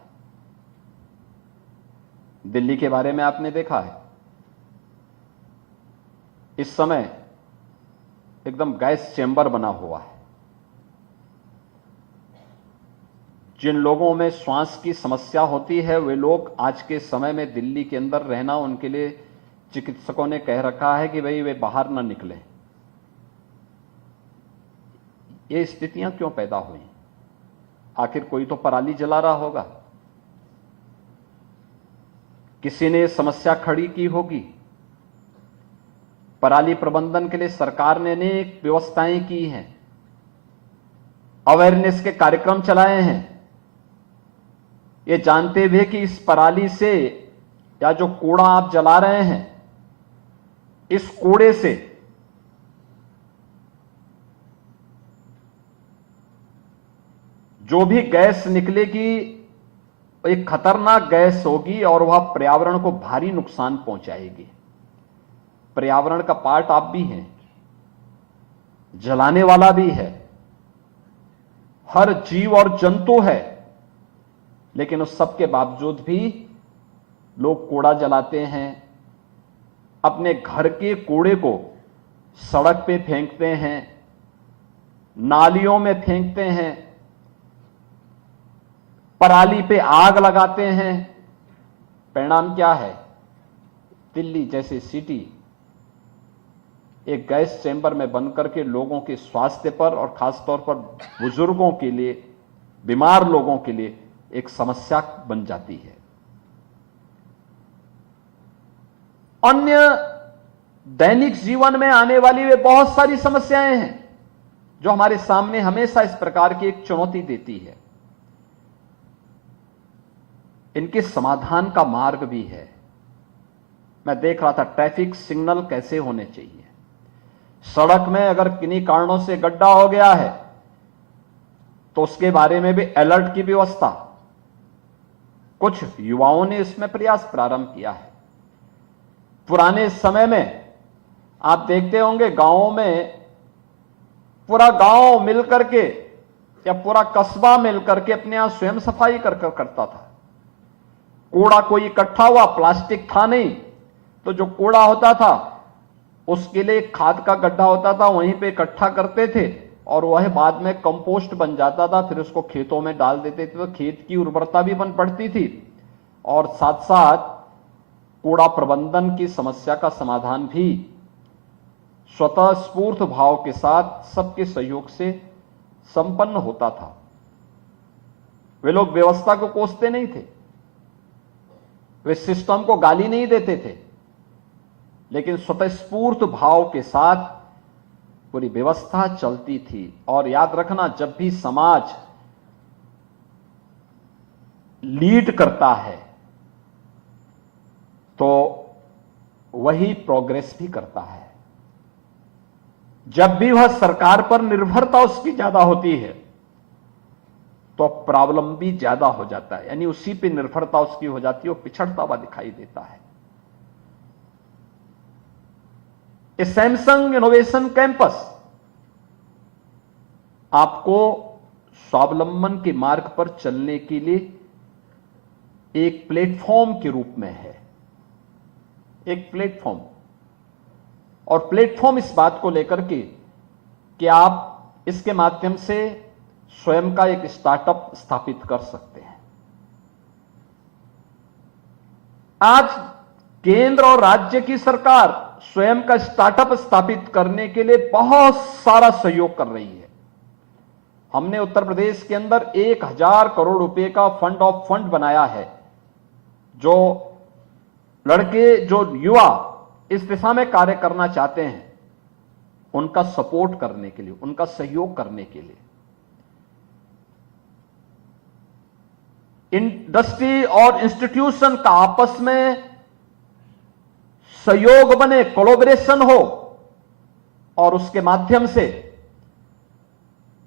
दिल्ली के बारे में आपने देखा है, इस समय एकदम गैस चेंबर बना हुआ है। जिन लोगों में श्वास की समस्या होती है वे लोग आज के समय में दिल्ली के अंदर रहना, उनके लिए चिकित्सकों ने कह रखा है कि भाई वे बाहर ना निकलें। ये स्थितियां क्यों पैदा हुई? आखिर कोई तो पराली जला रहा होगा, किसी ने समस्या खड़ी की होगी। पराली प्रबंधन के लिए सरकार ने अनेक व्यवस्थाएं की हैं, अवेयरनेस के कार्यक्रम चलाए हैं, ये जानते हुए कि इस पराली से या जो कूड़ा आप जला रहे हैं, इस कूड़े से जो भी गैस निकलेगी एक खतरनाक गैस होगी और वह पर्यावरण को भारी नुकसान पहुंचाएगी। पर्यावरण का पार्ट आप भी हैं, जलाने वाला भी है, हर जीव और जंतु है, लेकिन उस सब के बावजूद भी लोग कूड़ा जलाते हैं, अपने घर के कूड़े को सड़क पे फेंकते हैं, नालियों में फेंकते हैं, पराली पे आग लगाते हैं। परिणाम क्या है? दिल्ली जैसी सिटी एक गैस चैम्बर में बंद करके लोगों के स्वास्थ्य पर और खासतौर पर बुजुर्गों के लिए, बीमार लोगों के लिए एक समस्या बन जाती है। अन्य दैनिक जीवन में आने वाली वे बहुत सारी समस्याएं हैं जो हमारे सामने हमेशा इस प्रकार की एक चुनौती देती है। इनके समाधान का मार्ग भी है। मैं देख रहा था ट्रैफिक सिग्नल कैसे होने चाहिए। सड़क में अगर किन्हीं कारणों से गड्ढा हो गया है तो उसके बारे में भी अलर्ट की व्यवस्था। कुछ युवाओं ने इसमें प्रयास प्रारंभ किया है। पुराने समय में आप देखते होंगे गांवों में पूरा गांव मिलकर के या पूरा कस्बा मिलकर के अपने यहां स्वयं सफाई करता था। कूड़ा कोई इकट्ठा हुआ, प्लास्टिक था नहीं, तो जो कूड़ा होता था उसके लिए खाद का गड्ढा होता था, वहीं पे इकट्ठा करते थे और वह बाद में कंपोस्ट बन जाता था। फिर उसको खेतों में डाल देते थे तो खेत की उर्वरता भी बन पड़ती थी और साथ साथ कूड़ा प्रबंधन की समस्या का समाधान भी स्वतः स्फूर्त भाव के साथ सबके सहयोग से संपन्न होता था। वे लोग व्यवस्था को कोसते नहीं थे, वे सिस्टम को गाली नहीं देते थे, लेकिन स्वतःस्फूर्त भाव के साथ पूरी व्यवस्था चलती थी। और याद रखना, जब भी समाज लीड करता है तो वही प्रोग्रेस भी करता है। जब भी वह सरकार पर निर्भरता उसकी ज्यादा होती है तो प्रॉब्लम भी ज्यादा हो जाता है, यानी उसी पे निर्भरता उसकी हो जाती है, वो पिछड़ता हुआ दिखाई देता है। सैमसंग इनोवेशन कैंपस आपको स्वावलंबन के मार्ग पर चलने के लिए एक प्लेटफॉर्म के रूप में है, एक प्लेटफॉर्म। और प्लेटफॉर्म इस बात को लेकर के कि आप इसके माध्यम से स्वयं का एक स्टार्टअप स्थापित कर सकते हैं। आज केंद्र और राज्य की सरकार स्वयं का स्टार्टअप स्थापित करने के लिए बहुत सारा सहयोग कर रही है। हमने उत्तर प्रदेश के अंदर 1000 करोड़ रुपए का फंड ऑफ फंड बनाया है, जो लड़के, जो युवा इस दिशा में कार्य करना चाहते हैं उनका सपोर्ट करने के लिए, उनका सहयोग करने के लिए। इंडस्ट्री और इंस्टीट्यूशन का आपस में सहयोग बने, कोलैबोरेशन हो और उसके माध्यम से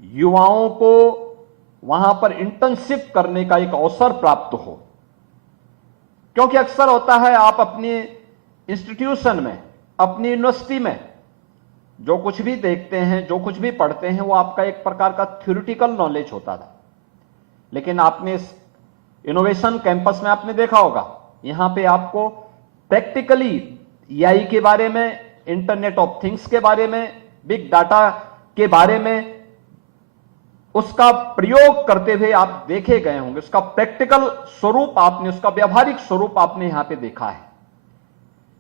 युवाओं को वहां पर इंटर्नशिप करने का एक अवसर प्राप्त हो। क्योंकि अक्सर होता है, आप अपनी इंस्टीट्यूशन में, अपनी यूनिवर्सिटी में जो कुछ भी देखते हैं, जो कुछ भी पढ़ते हैं, वो आपका एक प्रकार का थ्योरेटिकल नॉलेज होता था। लेकिन आपने इस इनोवेशन कैंपस में आपने देखा होगा, यहां पे आपको प्रैक्टिकली एआई के बारे में, इंटरनेट ऑफ थिंग्स के बारे में, बिग डाटा के बारे में उसका प्रयोग करते हुए आप देखे गए होंगे। उसका प्रैक्टिकल स्वरूप आपने, उसका व्यावहारिक स्वरूप आपने यहां पे देखा है।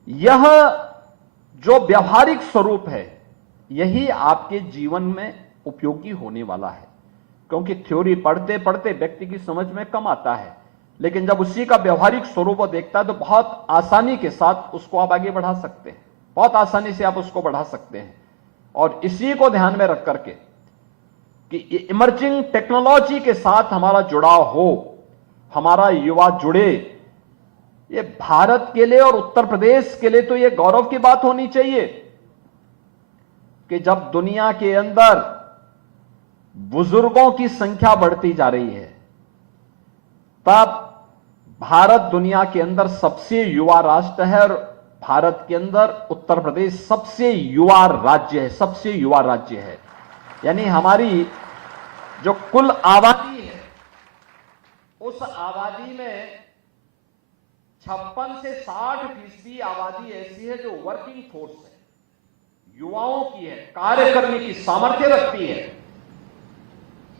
यह जो व्यावहारिक स्वरूप है, यही आपके जीवन में उपयोगी होने वाला है। क्योंकि थ्योरी पढ़ते पढ़ते व्यक्ति की समझ में कम आता है, लेकिन जब उसी का व्यावहारिक स्वरूप देखता है तो बहुत आसानी के साथ उसको आप आगे बढ़ा सकते हैं, बहुत आसानी से आप उसको बढ़ा सकते हैं। और इसी को ध्यान में रख करके कि इमर्जिंग टेक्नोलॉजी के साथ हमारा जुड़ाव हो, हमारा युवा जुड़े, ये भारत के लिए और उत्तर प्रदेश के लिए तो ये गौरव की बात होनी चाहिए कि जब दुनिया के अंदर बुजुर्गों की संख्या बढ़ती जा रही है, तब भारत दुनिया के अंदर सबसे युवा राष्ट्र है और भारत के अंदर उत्तर प्रदेश सबसे युवा राज्य है, सबसे युवा राज्य है। यानी हमारी जो कुल आबादी है उस आबादी में 56 से 60% आबादी ऐसी है जो वर्किंग फोर्स है, युवाओं की है, कार्य करने की सामर्थ्य रखती है।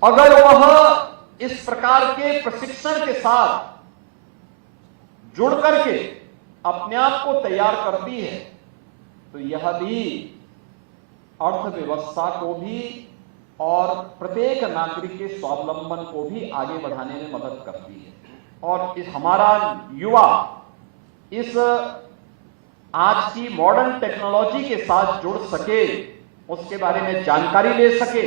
अगर वह इस प्रकार के प्रशिक्षण के साथ जुड़ करके अपने आप को तैयार करती है तो यह भी अर्थव्यवस्था को भी और प्रत्येक नागरिक के स्वावलंबन को भी आगे बढ़ाने में मदद करती है। और इस हमारा युवा इस आज की मॉडर्न टेक्नोलॉजी के साथ जुड़ सके, उसके बारे में जानकारी ले सके,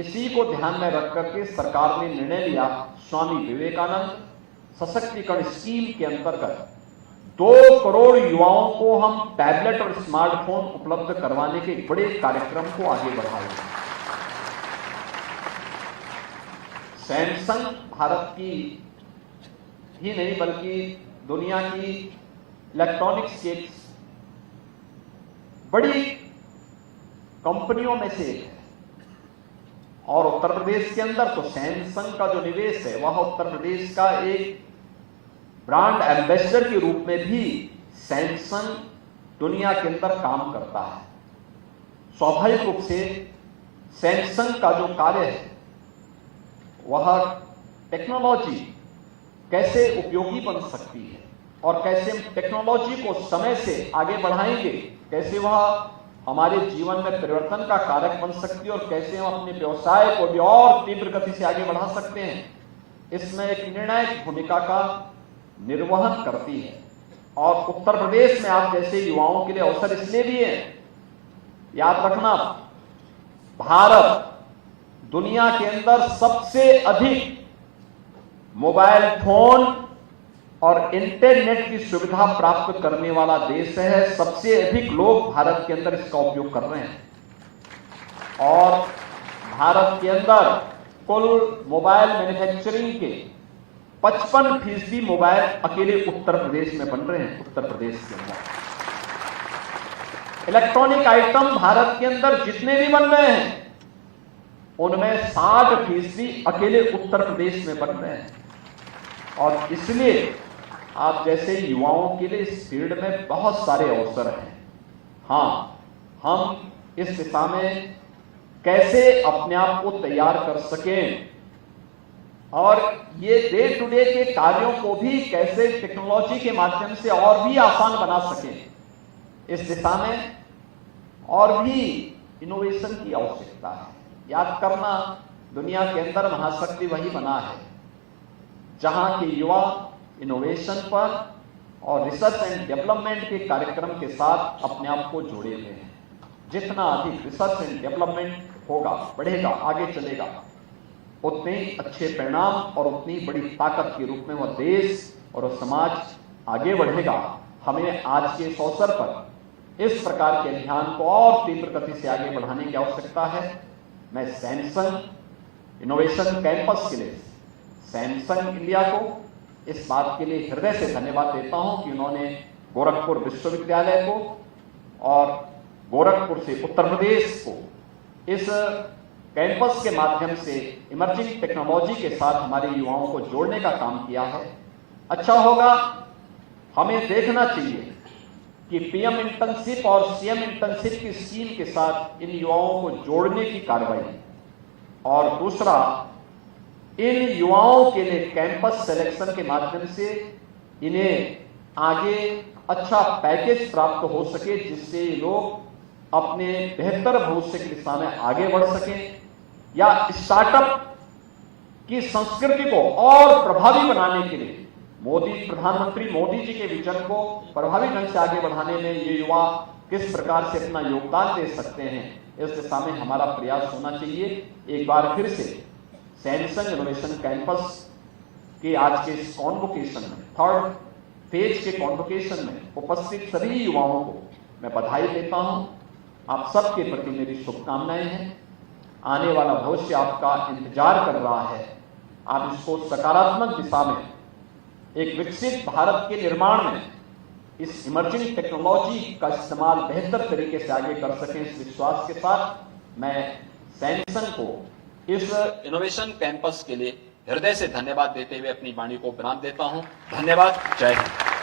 इसी को ध्यान में रख करके सरकार ने निर्णय लिया स्वामी विवेकानंद सशक्तिकरण स्कीम के अंतर्गत 2 करोड़ युवाओं को हम टैबलेट और स्मार्टफोन उपलब्ध करवाने के बड़े कार्यक्रम को आगे बढ़ाएंगे। सैमसंग भारत की ही नहीं बल्कि दुनिया की इलेक्ट्रॉनिक्स के बड़ी कंपनियों में से एक है और उत्तर प्रदेश के अंदर तो सैमसंग का जो निवेश है वह उत्तर प्रदेश का एक ब्रांड एम्बेसडर के रूप में भी सैमसंग दुनिया के अंदर काम करता है। स्वाभाविक रूप से सैमसंग का जो कार्य है वह टेक्नोलॉजी कैसे उपयोगी बन सकती है और कैसे हम टेक्नोलॉजी को समय से आगे बढ़ाएंगे, कैसे वह हमारे जीवन में परिवर्तन का कारक बन सकती है और कैसे हम अपने व्यवसाय को भी और तीव्र गति से आगे बढ़ा सकते हैं, इसमें एक निर्णायक भूमिका का निर्वहन करती है। और उत्तर प्रदेश में आप जैसे युवाओं के लिए अवसर इसलिए भी है, याद रखना भारत दुनिया के अंदर सबसे अधिक मोबाइल फोन और इंटरनेट की सुविधा प्राप्त करने वाला देश है। सबसे अधिक लोग भारत के अंदर इसका उपयोग कर रहे हैं और भारत के अंदर कुल मोबाइल मैन्युफैक्चरिंग के 55% मोबाइल अकेले उत्तर प्रदेश में बन रहे हैं। उत्तर प्रदेश के अंदर इलेक्ट्रॉनिक आइटम भारत के अंदर जितने भी बन रहे हैं उनमें 60% अकेले उत्तर प्रदेश में बन रहे हैं। और इसलिए आप जैसे युवाओं के लिए इस फील्ड में बहुत सारे अवसर हैं। हाँ, हम इस दिशा में कैसे अपने आप को तैयार कर सकें और ये डे टू डे के कार्यों को भी कैसे टेक्नोलॉजी के माध्यम से और भी आसान बना सकें, इस दिशा में और भी इनोवेशन की आवश्यकता है। याद करना, दुनिया के अंदर महाशक्ति वही बना है जहां के युवा इनोवेशन पर और रिसर्च एंड डेवलपमेंट के कार्यक्रम के साथ अपने आप को जोड़े हुए हैं। जितना अधिक रिसर्च एंड डेवलपमेंट होगा, बढ़ेगा, आगे चलेगा, उतने अच्छे परिणाम और उतनी बड़ी ताकत के रूप में वह देश और समाज आगे बढ़ेगा। हमें आज के इस अवसर पर इस प्रकार के अभियान को और तीव्र गति से आगे बढ़ाने की आवश्यकता है। मैं सैमसंग इनोवेशन कैंपस के लिए सैमसंग इंडिया को इस बात के लिए हृदय से धन्यवाद देता हूं कि उन्होंने गोरखपुर विश्वविद्यालय को और गोरखपुर से उत्तर प्रदेश को इस कैंपस के माध्यम से इमर्जिंग टेक्नोलॉजी के साथ हमारे युवाओं को जोड़ने का काम किया है। अच्छा होगा, हमें देखना चाहिए कि पीएम इंटर्नशिप और सीएम इंटर्नशिप की स्कीम के साथ इन युवाओं को जोड़ने की कार्रवाई, और दूसरा इन युवाओं के लिए कैंपस सिलेक्शन के माध्यम से इन्हें आगे अच्छा पैकेज प्राप्त हो सके जिससे लोग अपने बेहतर भविष्य की दिशा में आगे बढ़ सकें या स्टार्टअप की संस्कृति को और प्रभावी बनाने के लिए प्रधानमंत्री मोदी जी के विजन को प्रभावी ढंग से आगे बढ़ाने में ये युवा किस प्रकार से अपना योगदान दे सकते हैं, इस दिशा में हमारा प्रयास होना चाहिए। एक बार फिर से सैमसंग इनोवेशन कैंपस के आज के इस कॉन्वोकेशन में, थर्ड फेज के कॉन्वोकेशन में उपस्थित सभी युवाओं को मैं बधाई देता हूं। आप सबके प्रति मेरी शुभकामनाएं हैं। आने वाला भविष्य आपका इंतजार कर रहा है। आप इसको सकारात्मक दिशा में एक विकसित भारत के निर्माण में इस इमर्जिंग टेक्नोलॉजी का इस्तेमाल बेहतर तरीके से आगे कर सकें, इस विश्वास के साथ मैं सैमसंग को इस इनोवेशन कैंपस के लिए हृदय से धन्यवाद देते हुए अपनी वाणी को विराम देता हूं। धन्यवाद। जय हिंद।